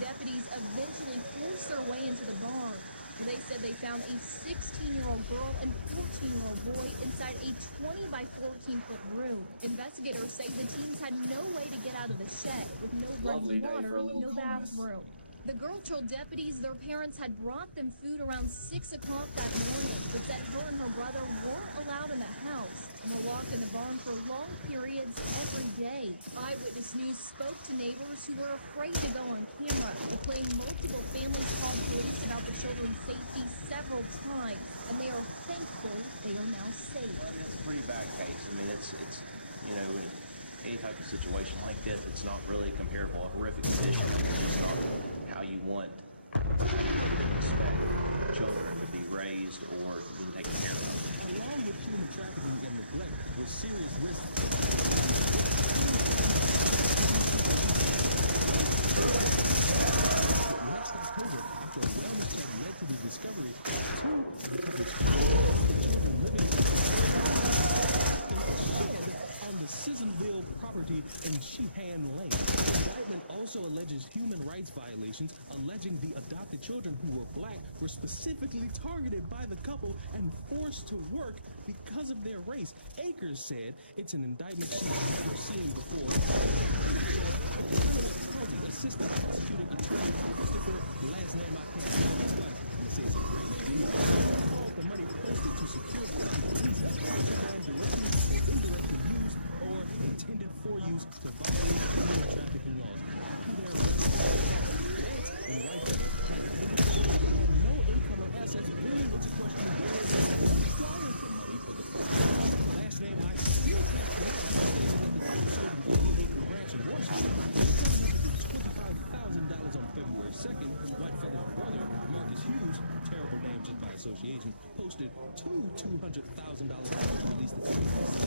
Deputies eventually forced their way into the barn. They said they found a 16-year-old girl and 14-year-old boy inside a 20 by 14-foot room. Investigators say the teens had no way to get out of the shed with no running water, no bathroom. The girl told deputies their parents had brought them food around 6 o'clock that morning, but said her and her brother weren't allowed in the house and were locked in the barn for long periods every day. Eyewitness News spoke to neighbors who were afraid to go on camera, but multiple families called police about the children's safety several times, and they are thankful they are now safe. Well, it's a pretty bad case. I mean, it's you know, in any type of situation like this, it's not really comparable. A horrific condition. It's just not how you want expect children to be raised or being taken care of. Along with human trafficking and neglect was serious risk. Last October, after a wellness check led to the discovery of two of the couple's children living in a shed on the Sissonville property in Sheehan Lane. The indictment also alleges human rights violations, alleging the adopted children who were black were specifically targeted by the couple and forced to work because of their race. Akers said it's an indictment she's never seen before. Assistant prosecuting attorney Christopher, last name I can't remember, but say it's a great name. Called the money posted to secure the police and directly or indirectly used or intended for use to violate human trafficking laws. After their arrest, Vance and Rifle had no income or assets, bringing into question where they were acquiring the money for the last name I still can't remember. At the time, sold an 88-acre ranch in Washington. $25,000 on February 2nd, Whitefellow's brother, Marcus Hughes, terrible name just by association, posted two $200,000 released to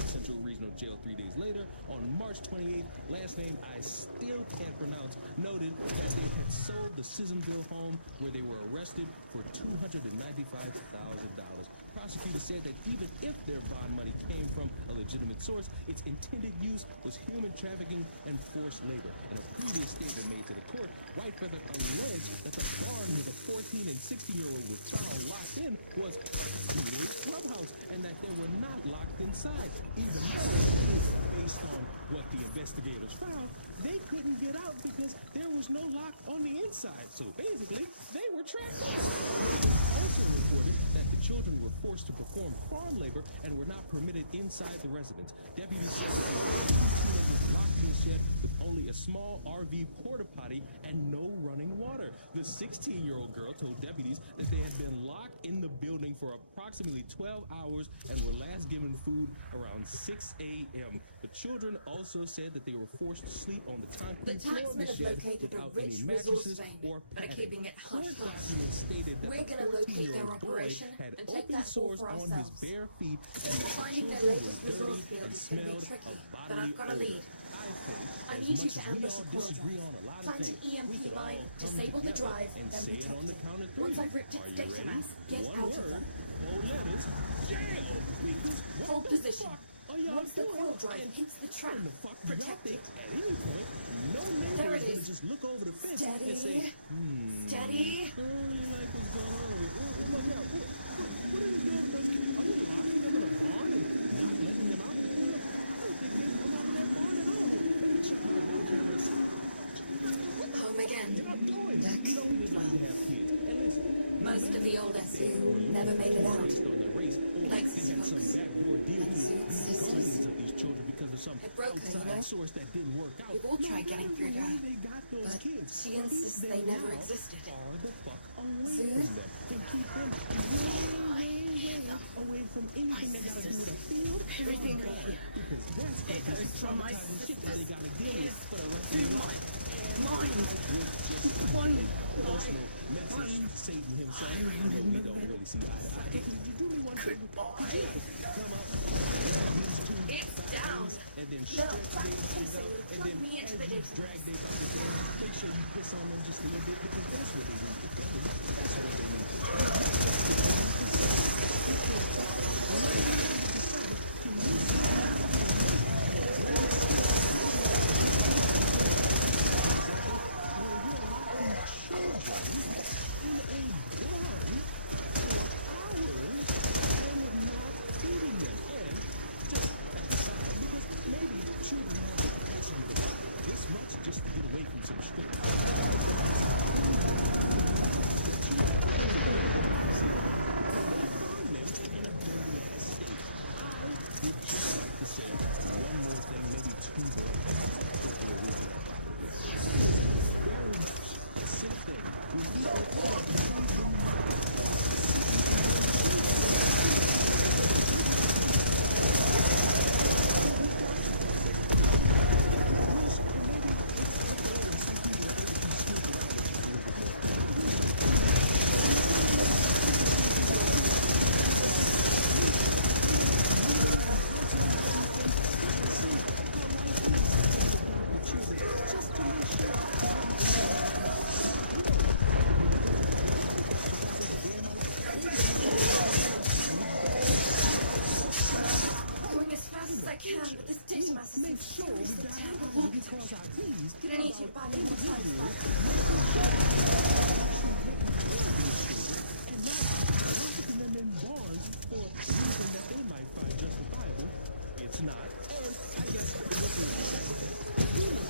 Central Regional Jail 3 days later. On March March 28th, last name I still can't pronounce, noted that they had sold the Sissonville home where they were arrested for $295,000. Prosecutors said that even if their bond money came from a legitimate source, its intended use was human trafficking and forced labor. In a previous statement made to the court, White Feather alleged that the barn where the 14 and 16-year-old were found locked in was a teenage clubhouse and that they were not locked inside. Even though, based on what the investigators found, they couldn't get out because there was no lock on the inside. So basically, they were trapped. Also reported that the children were forced to perform farm labor and were not permitted inside the residence. Deputies said that they were teenagers locked in the shed with only a small RV porta potty and no running water. The 16-year-old girl told deputies that they had been locked in the building for approximately 12 hours and were last given food around 6 a.m. The children also said that they were forced to sleep on the concrete floor of the shed without any mattresses or but are keeping it hush hush. Documents stated that We're going to locate their operation had and take open that all sores for on his ourselves. bare feet and the Finding their children latest were resource dirty field and is going to smelled be tricky, of but I've got a bodily lead. odor. I need you to ambush the core drive. Find an EMP line, disable the drive, and then say it on protect the it. count of three. Once I've ripped its Are you data ready? mass, get One out of word, them. 4 letters, jail. Because Hold position. are y'all Once the doing? core drive And hits the trap, the fuck do y'all protect think it. at any point, no neighbor There it is gonna is. just look over the fence Steady. and say, Steady. I don't really like what's going on here. What are you doing for those kids? Are you locking them in a barn and not letting them out? I don't think they come out of that barn at all. Let me check out the cameras. Home again. Duck. You don't need to have kids. And listen, Most of the old SU never made it out. Like Zooks. And Zooks' sisters. It broke her, you know? source that didn't work out. We've all tried getting through to her, They got those but kids. she insists they never existed. Far the fuck away Soon, from them. And keep them way away from anything that gotta do with a field. Everything I hear Because that's echoes from my shit that they gotta deal with for the rest of through their mine. life. Mine. One Personal message, Satan himself. We don't really see eye to eye. Could you do me one favor? Goodbye. Come up. It's down. And then No, stretch back their to legs out, pissing. and Plug then me into as the you distance. drag their bodies down, make sure you piss on them just a little bit because that's what they need to do. That's what they need. This much just to get away from some strict. Going as fast as I can, but this data mass is seriously terrible architecture. Gonna need you to buy me more time. Them in barns for a reason that they might find justifiable. It's not. And I guess look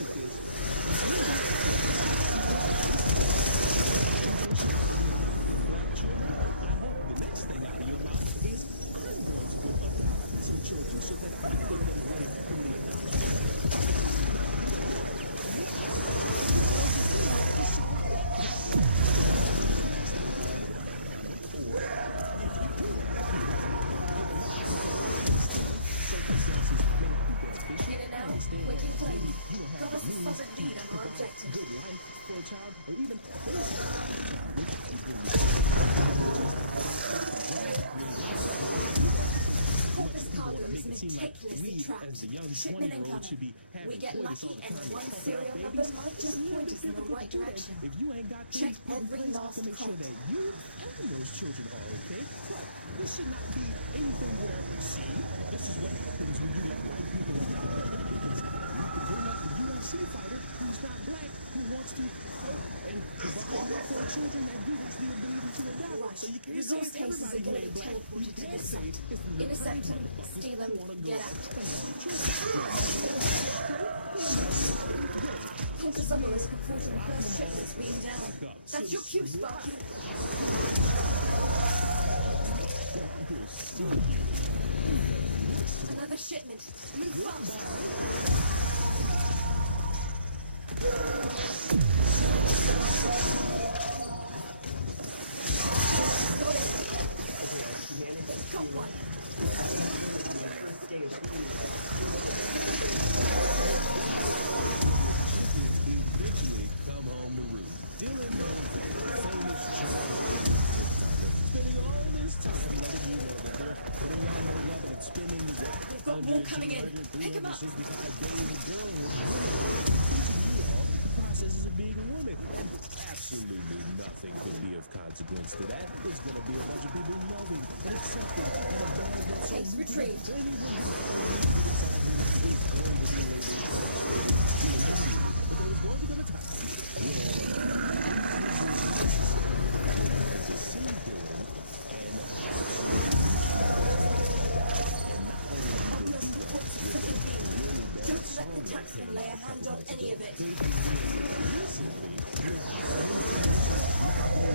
at this. I hope the next thing out of your mouth is I'm going to go adopt some children so that I can put them away from the adoption. In and out, quick and clean. Got us a solid lead on our objective. Good life for a child, or even Hope this cargo is make it seem like meticulously we, tracked. as the young Shipment 20-year-old, incoming. should be having We this all the and time. one Talk serial about number babies. might just It's point us in the difficult right to do that. direction. If you ain't got Check things in every place last to make sure call. that you and those children are okay, look, this should not be anything where, see, this is what happens when you let white people in our government. Because you can bring up the UFC fighter who's not black, who wants to help and provide for children that do have the ability to adopt. So you can't say Resource it's cases everybody are going to ain't be black. You teleported to can't this say site. it's the Intercept them, motherfuckers steal them, who wanna go get out. children. Hunter Summer is reporting first shipments being down. That's your cue, Sparky. Another shipment. Move fast. Got one. Eventually come home to roost. Dylan knows that the famous Charles spending all this time letting you know that they're putting on their love and spending We've got more coming in. Pick 'em up. 365 days of girlhood teaching you all the processes of being a woman. And absolutely nothing could be of consequence to that. There's going to be a bunch of people loving and accepting and a band that's so Case retrieved. Don't let the taxman lay a hand on any of it.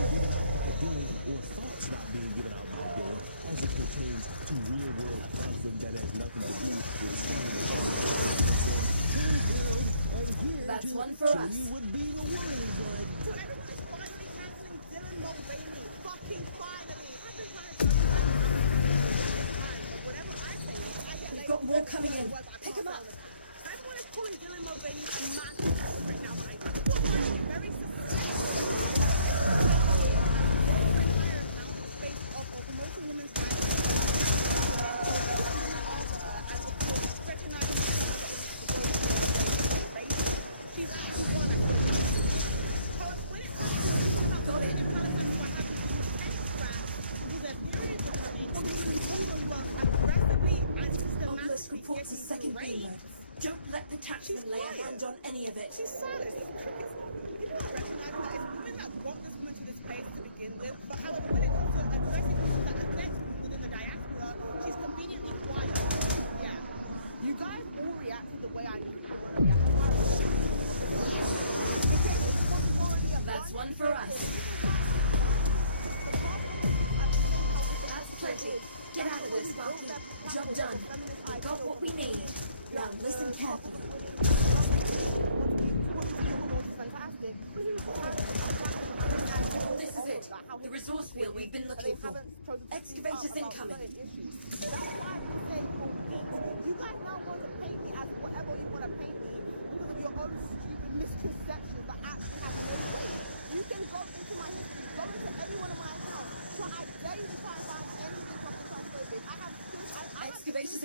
Or thoughts not being given out by Dylan as it pertains to real world conflict that has nothing to do with That's one for us. would be the world, like, So everybody's finally cancelling Dylan Mulvaney. Fucking finally. I've been trying to tell you but whatever I say, I get We've got more coming in. Pick 'em up. Everyone is calling Dylan Mulvaney a massive right now, right? What are you very suspicious? Based off of promoting women's rights. She's actually one that Got it. Oculus reports a second beam mode. Don't let the taxman lay a hand on any of it. She's silent. People don't recognize that it's women that brought this woman to this place to begin with, but however, when it comes to addressing things that affect people within the diaspora, she's conveniently quiet. Yeah. You guys all reacted the way I do. That's one for us. That's plenty. Get out of this, Sparky. Job done. We got what we need. Now listen carefully. This is it. The resource field we've been looking for. Excavators incoming. That's why we say you guys now want to paint me as whatever you want to paint me because of your own stupid misconceptions that actually have no weight. You can go into my history, go into any one of my accounts. So I dare you to try and find anything from the transphobic. I have Excavators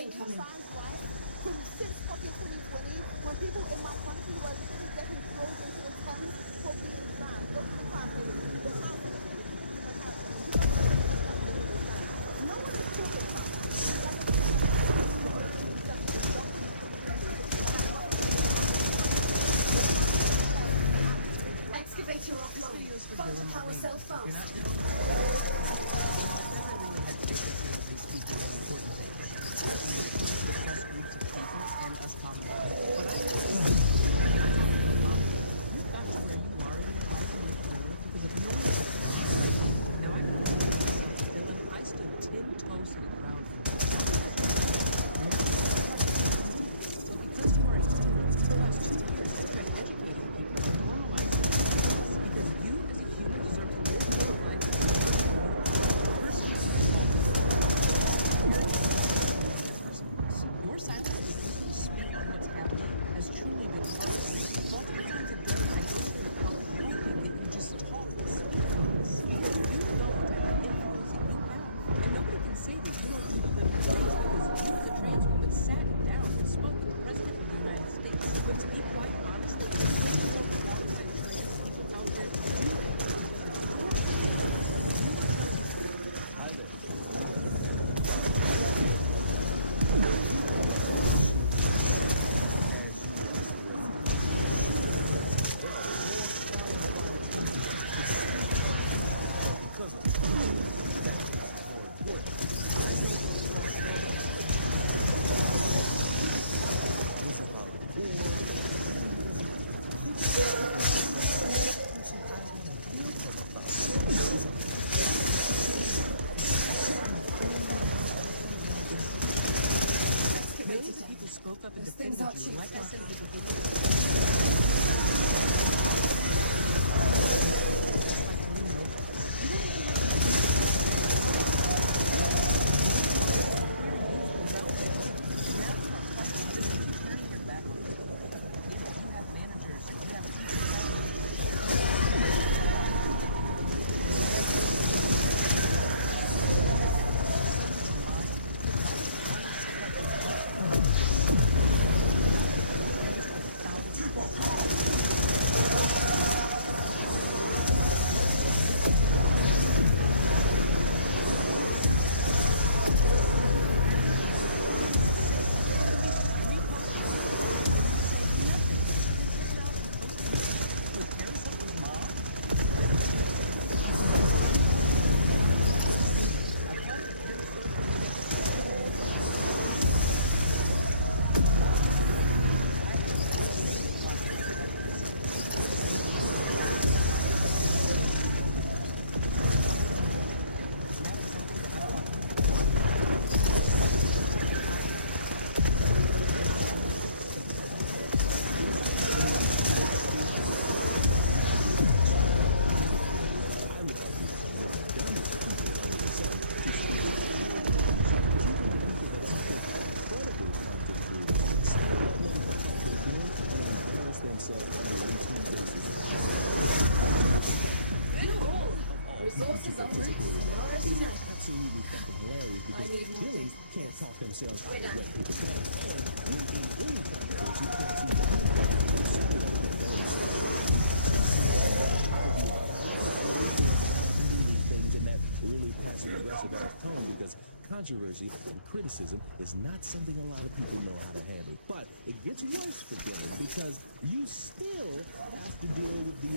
controversy and criticism is not something a lot of people know how to handle. But it gets worse for Dylan because you still have to deal with the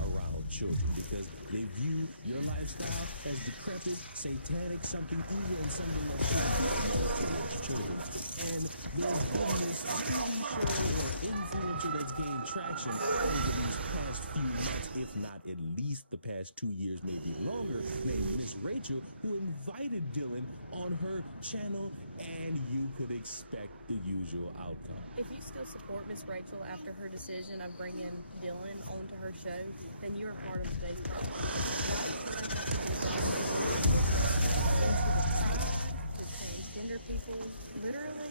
around children because they view your lifestyle as decrepit, satanic, something evil, and something that shouldn't be allowed towards children. And there's been this TV show or influencer that's gained traction over these past few months, if not at least the past 2 years, maybe longer, named Miss Rachel, who invited Dylan on her channel, and you could expect the usual outcome. If you still support Miss Rachel after her decision of bringing Dylan onto her show, then you are part of today's problem. To transgender people, literally,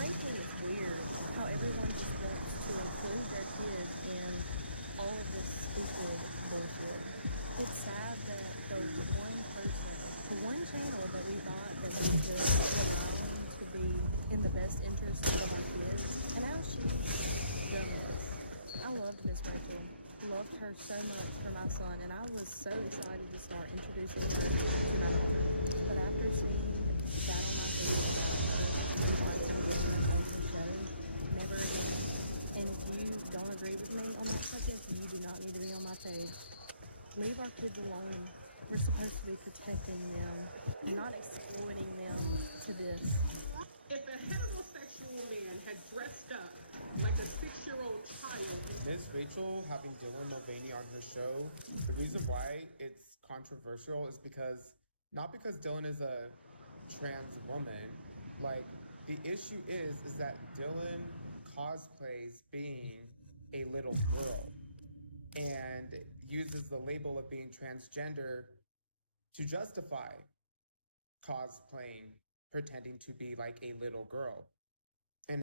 frankly, it's weird how everyone just wants to include their kids in all of this stupid bullshit. It's sad that the one person, the one channel that we thought that we could allow to be in the best interest of our kids, and now she's done this. I loved Miss Rachel, loved her so much for my son, and I was so excited to start introducing her to my daughter. But after seeing that on my feed about her inviting Dylan on her show, never again. And if you don't agree with me on that subject, you do not need to be on my page. Leave our kids alone. We're supposed to be protecting them, not exploiting them to this. If a heterosexual man had dressed up like a 6-year-old child. Miss Rachel having Dylan Mulvaney on her show, the reason why it's controversial is not because Dylan is a trans woman. Like, the issue is that Dylan cosplays being a little girl and uses the label of being transgender to justify cosplaying, pretending to be like a little girl.